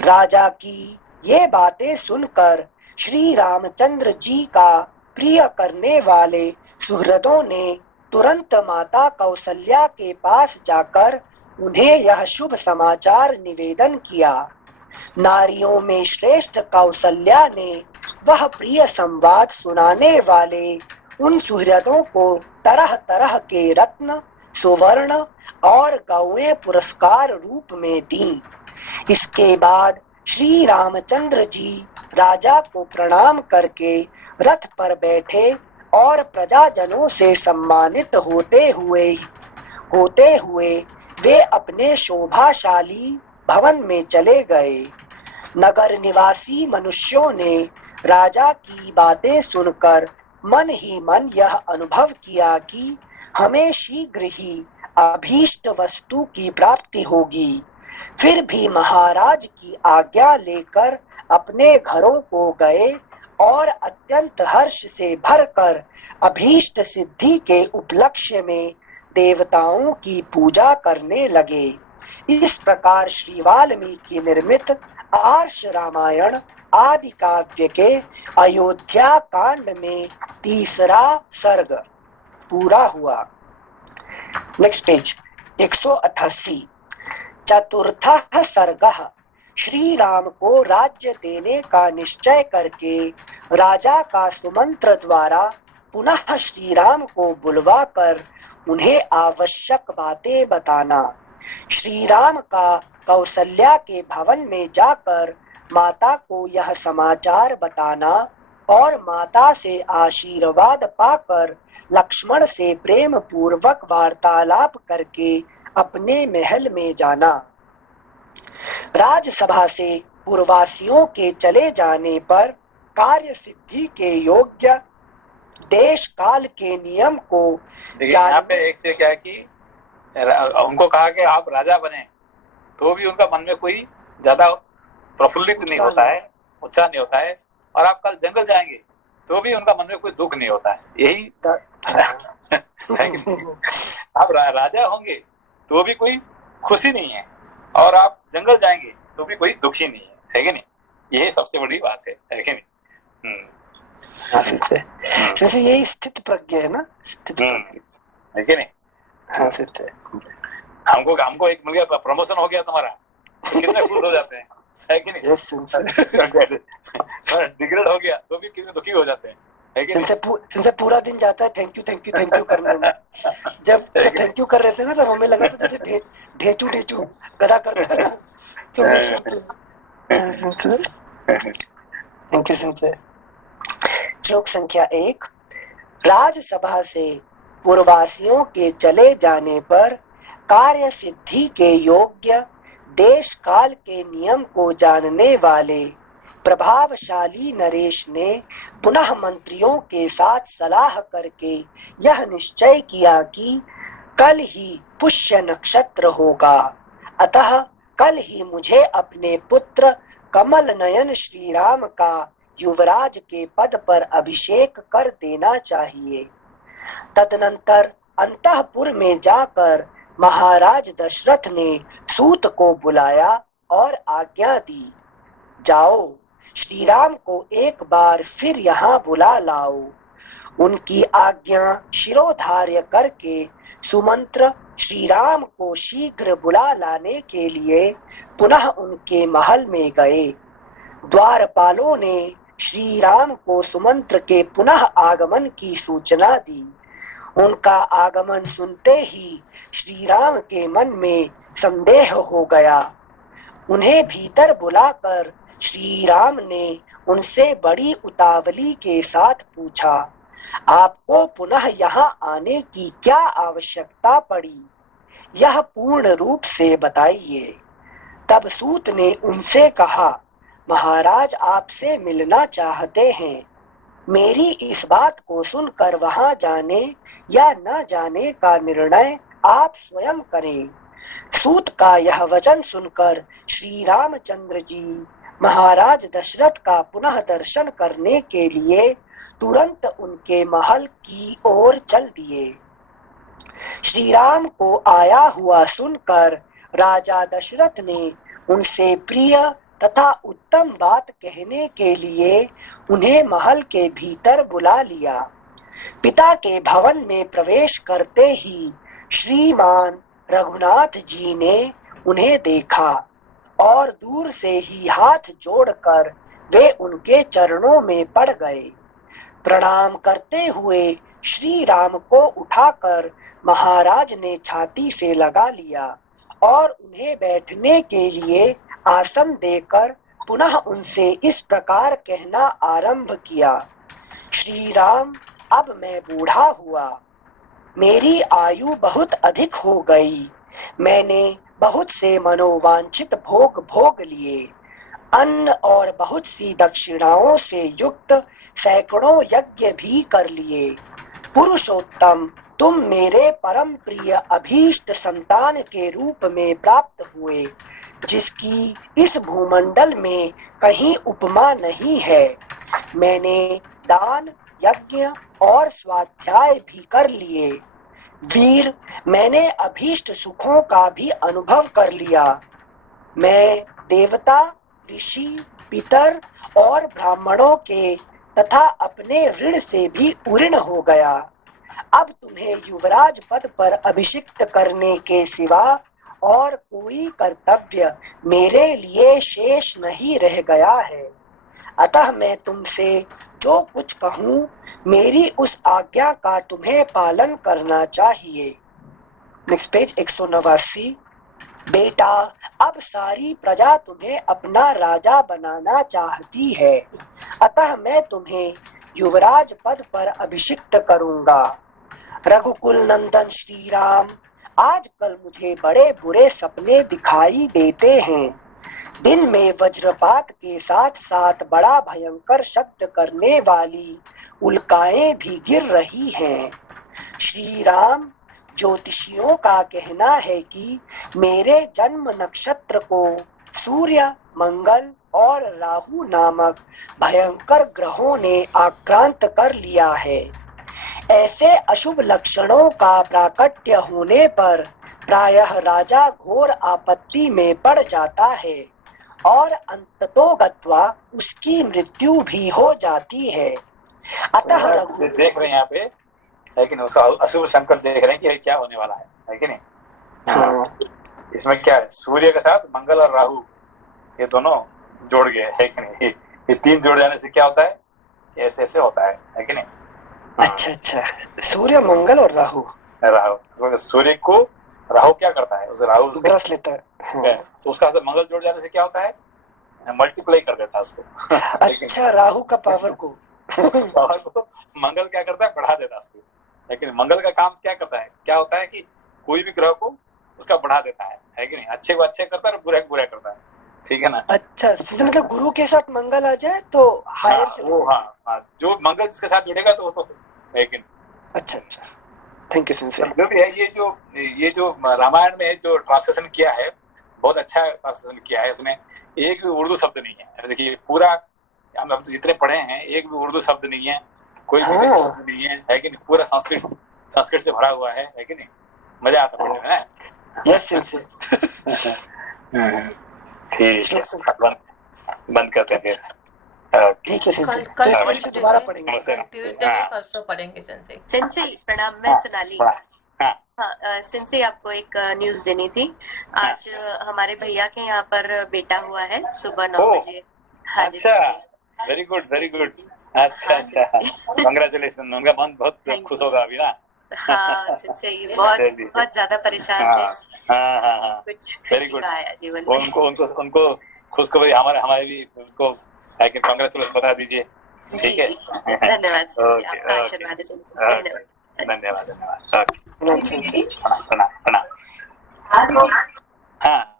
राजा की ये बातें सुनकर श्री रामचंद्र जी का प्रिय करने वाले सुहृदों ने तुरंत माता कौसल्या के पास जाकर उन्हें यह शुभ समाचार निवेदन किया। नारियों में श्रेष्ठ कौसल्या ने वह प्रिय संवाद सुनाने वाले उन सुहृदों को तरह तरह के रत्न, सुवर्ण और गौएं पुरस्कार रूप में दी। इसके बाद श्री रामचंद्र जी राजा को प्रणाम करके रथ पर बैठे और प्रजाजनों से सम्मानित होते हुए वे अपने शोभाशाली भवन में चले गए। नगर निवासी मनुष्यों ने राजा की बातें सुनकर मन ही मन यह अनुभव किया कि हमें शीघ्र ही अभीष्ट वस्तु की प्राप्ति होगी। फिर भी महाराज की आज्ञा लेकर अपने घरों को गए और अत्यंत हर्ष से भरकर अभीष्ट सिद्धि के उपलक्ष्य में देवताओं की पूजा करने लगे। इस प्रकार श्री वाल्मीकि निर्मित आर्ष रामायण आदि काव्य के अयोध्या कांड में तीसरा सर्ग पूरा हुआ। Next page 188। चतुर्थ सर्गः श्री राम को राज्य देने का निश्चय करके राजा का सुमंत्र द्वारा पुनः श्री राम को बुलवाकर उन्हें आवश्यक बातें बताना। श्री राम का कौशल्या के भवन में जाकर माता को यह समाचार बताना और माता से आशीर्वाद पाकर लक्ष्मण से प्रेम पूर्वक वार्तालाप करके अपने महल में जाना। राजसभा से पूर्ववासियों के चले जाने पर कार्य सिद्धि के योग्य देश काल के नियम को देखिए यहाँ पे एक चीज क्या है कि उनको कहा कि आप राजा बने, तो भी उनका मन में कोई ज्यादा प्रफुल्लित नहीं होता है, उत्साह नहीं होता है। और आप कल जंगल जाएंगे तो भी उनका मन में कोई दुख नहीं होता है। यही है कि नहीं? आप राजा होंगे तो भी कोई खुशी नहीं है, और आप जंगल जाएंगे तो भी कोई दुखी नहीं है कि नहीं? यही सबसे बड़ी बात है कि नहीं? जैसे यही स्थित प्रज्ञ है ना, स्थित प्रज्ञ है कि नहीं? हाँ सिद्ध है। हमको एक मिल गया, प्रमोशन हो गया तुम्हारा, तो कितने खुश हो जाते हैं, है कि नहीं? डिग्रेड हो गया तो भी कितने दुखी हो जाते हैं, है कि नहीं? इनसे पूरा दिन जाता है थैंक यू करने में। जब थैंक यू कर रहे थे ना, तब हमें लगा था जैसे ढेचू गदा करते थे ना। थैंक यू सिंसे। श्लोक संख्या 1। राजसभा से पूर्ववासियों के चले जाने पर कार्य सिद्धि के योग्य देश काल के नियम को जानने वाले प्रभावशाली नरेश ने पुनः मंत्रियों के साथ सलाह करके यह निश्चय किया कि कल ही पुष्य नक्षत्र होगा, अतः कल ही मुझे अपने पुत्र कमल नयन श्री राम का युवराज के पद पर अभिषेक कर देना चाहिए। तदनंतर अंतःपुर में जाकर महाराज दशरथ ने सूत को बुलाया और आज्ञा दी, जाओ श्री राम को एक बार फिर यहाँ बुला लाओ। उनकी आज्ञा शिरोधार्य करके सुमंत्र श्री राम को शीघ्र बुला लाने के लिए पुनः उनके महल में गए। द्वारपालों ने श्री राम को सुमंत्र के पुनः आगमन की सूचना दी। उनका आगमन सुनते ही श्री राम के मन में संदेह हो गया। उन्हें भीतर बुलाकर श्री राम ने उनसे बड़ी उतावली के साथ पूछा, आपको पुनः यहाँ आने की क्या आवश्यकता पड़ी, यह पूर्ण रूप से बताइए। तब सूत ने उनसे कहा, महाराज आपसे मिलना चाहते हैं। मेरी इस बात को सुनकर वहां जाने या न जाने का निर्णय आप स्वयं करें। सूत का यह वचन सुनकर श्री रामचंद्र जी महाराज दशरथ का पुनः दर्शन करने के लिए तुरंत उनके महल की ओर चल दिए। श्री राम को आया हुआ सुनकर राजा दशरथ ने उनसे प्रिय तथा उत्तम बात कहने के लिए उन्हें महल के भीतर बुला लिया। पिता के भवन में प्रवेश करते ही श्रीमान रघुनाथ जी ने उन्हें देखा और दूर से ही हाथ जोड़कर वे उनके चरणों में पड़ गए। प्रणाम करते हुए श्री राम को उठाकर महाराज ने छाती से लगा लिया और उन्हें बैठने के लिए आसन देकर पुनः उनसे इस प्रकार कहना आरंभ किया, श्री राम, अब मैं बूढ़ा हुआ, मेरी आयु बहुत अधिक हो गई। मैंने बहुत से मनोवांछित भोग भोग लिए, अन्न और बहुत सी दक्षिणाओं से युक्त सैकड़ों यज्ञ भी कर लिए। पुरुषोत्तम, तुम मेरे परम प्रिय अभीष्ट संतान के रूप में प्राप्त हुए, जिसकी इस भूमंडल में कहीं उपमा नहीं है। मैंने दान, यज्ञ और स्वाध्याय भी कर लिए। वीर, मैंने अभीष्ट सुखों का भी अनुभव कर लिया। मैं देवता, ऋषि, पितर और ब्राह्मणों के तथा अपने ऋण से भी उऋण हो गया। अब तुम्हें युवराज पद पर अभिषिक्त करने के सिवा और कोई कर्तव्य मेरे लिए शेष नहीं रह गया है। अतः मैं तुमसे जो कुछ कहूँ मेरी उस आज्ञा का तुम्हें पालन करना चाहिए। Next page 189। बेटा, अब सारी प्रजा तुम्हें अपना राजा बनाना चाहती है, अतः मैं तुम्हें युवराज पद पर अभिषिक्त करूंगा। रघुकुल नंदन श्री राम, आजकल मुझे बड़े बुरे सपने दिखाई देते हैं। दिन में वज्रपात के साथ साथ बड़ा भयंकर शब्द करने वाली उल्काएं भी गिर रही हैं। श्री राम, ज्योतिषियों का कहना है कि मेरे जन्म नक्षत्र को सूर्य, मंगल और राहु नामक भयंकर ग्रहों ने आक्रांत कर लिया है। ऐसे अशुभ लक्षणों का प्राकट्य होने पर प्रायः राजा घोर आपत्ति में पड़ जाता है और अंततोगत्वा उसकी मृत्यु भी हो जाती है। अतः देख रहे हैं यहाँ पे, लेकिन उसका अशुभ संकट देख रहे हैं कि क्या होने वाला है कि नहीं। हाँ। इसमें क्या है, सूर्य के साथ मंगल और राहु ये दोनों जोड़ गए है कि नहीं। ये तीन जोड़ जाने से क्या होता है, ऐसे ऐसे होता है कि नहीं। अच्छा अच्छा, सूर्य, मंगल और राहु। राहु, सूर्य को राहु क्या करता है, उस राहु ग्रस लेता है। हाँ। तो उसका मंगल जोड़ जाने से क्या होता है, मल्टीप्लाई कर देता है उसको। अच्छा, राहु का पावर को मंगल क्या करता है, बढ़ा देता है उसको। लेकिन मंगल का काम क्या करता है, क्या होता है कि कोई भी ग्रह को उसका बढ़ा देता है कि नहीं। अच्छे को अच्छे करता है और बुरे को बुरा करता है, ठीक है ना। अच्छा, मतलब गुरु के साथ मंगल आ जाए तो हायर वो हाँ, जो मंगल जिसके साथ जुड़ेगा तो वो तो है कि नहीं। अच्छा अच्छा, थैंक यू सेंसे। जो भी है, ये जो रामायण में जो ट्रांसलेशन किया है, बहुत अच्छा ट्रांसलेशन किया है। उसमें एक भी उर्दू शब्द नहीं है। देखिए पूरा हम अब जितने पढ़े हैं, एक भी उर्दू शब्द नहीं है, कोई भी शब्द नहीं है कि नहीं। पूरा संस्कृत से भरा हुआ है कि नहीं। मजा आता पढ़ने में है। Yes sensei. ठीक है, बंद करते हैं फिर। ठीक है सेंसे, कल से दोबारा पढ़ेंगे। ट्यूसडे में परसों पढ़ेंगे सेंसे। सेंसे प्रणाम, मैं सोनाली। हाँ सेंसे, आपको एक न्यूज देनी थी। आज हमारे भैया के यहाँ पर बेटा हुआ है सुबह 9 बजे। हाँ जी। अच्छा, वेरी गुड वेरी गुड। अच्छा अच्छा, कांग्रेचुलेशन। उनका मन बहुत खुश होगा अभी ना। हाँ सेंसे, बहुत ज्यादा परेशान थे। हाँ, कुछ वेरी खुशी गुड। का आया जीवन में। उनको खुशखबरी हमारे भी उनको कांग्रेचुलेशन बता दीजिए, ठीक है। धन्यवाद सेंसे, आपका आशीर्वाद है सेंसे। धन्यवाद। धन्यवाद। प्रणाम। हाँ।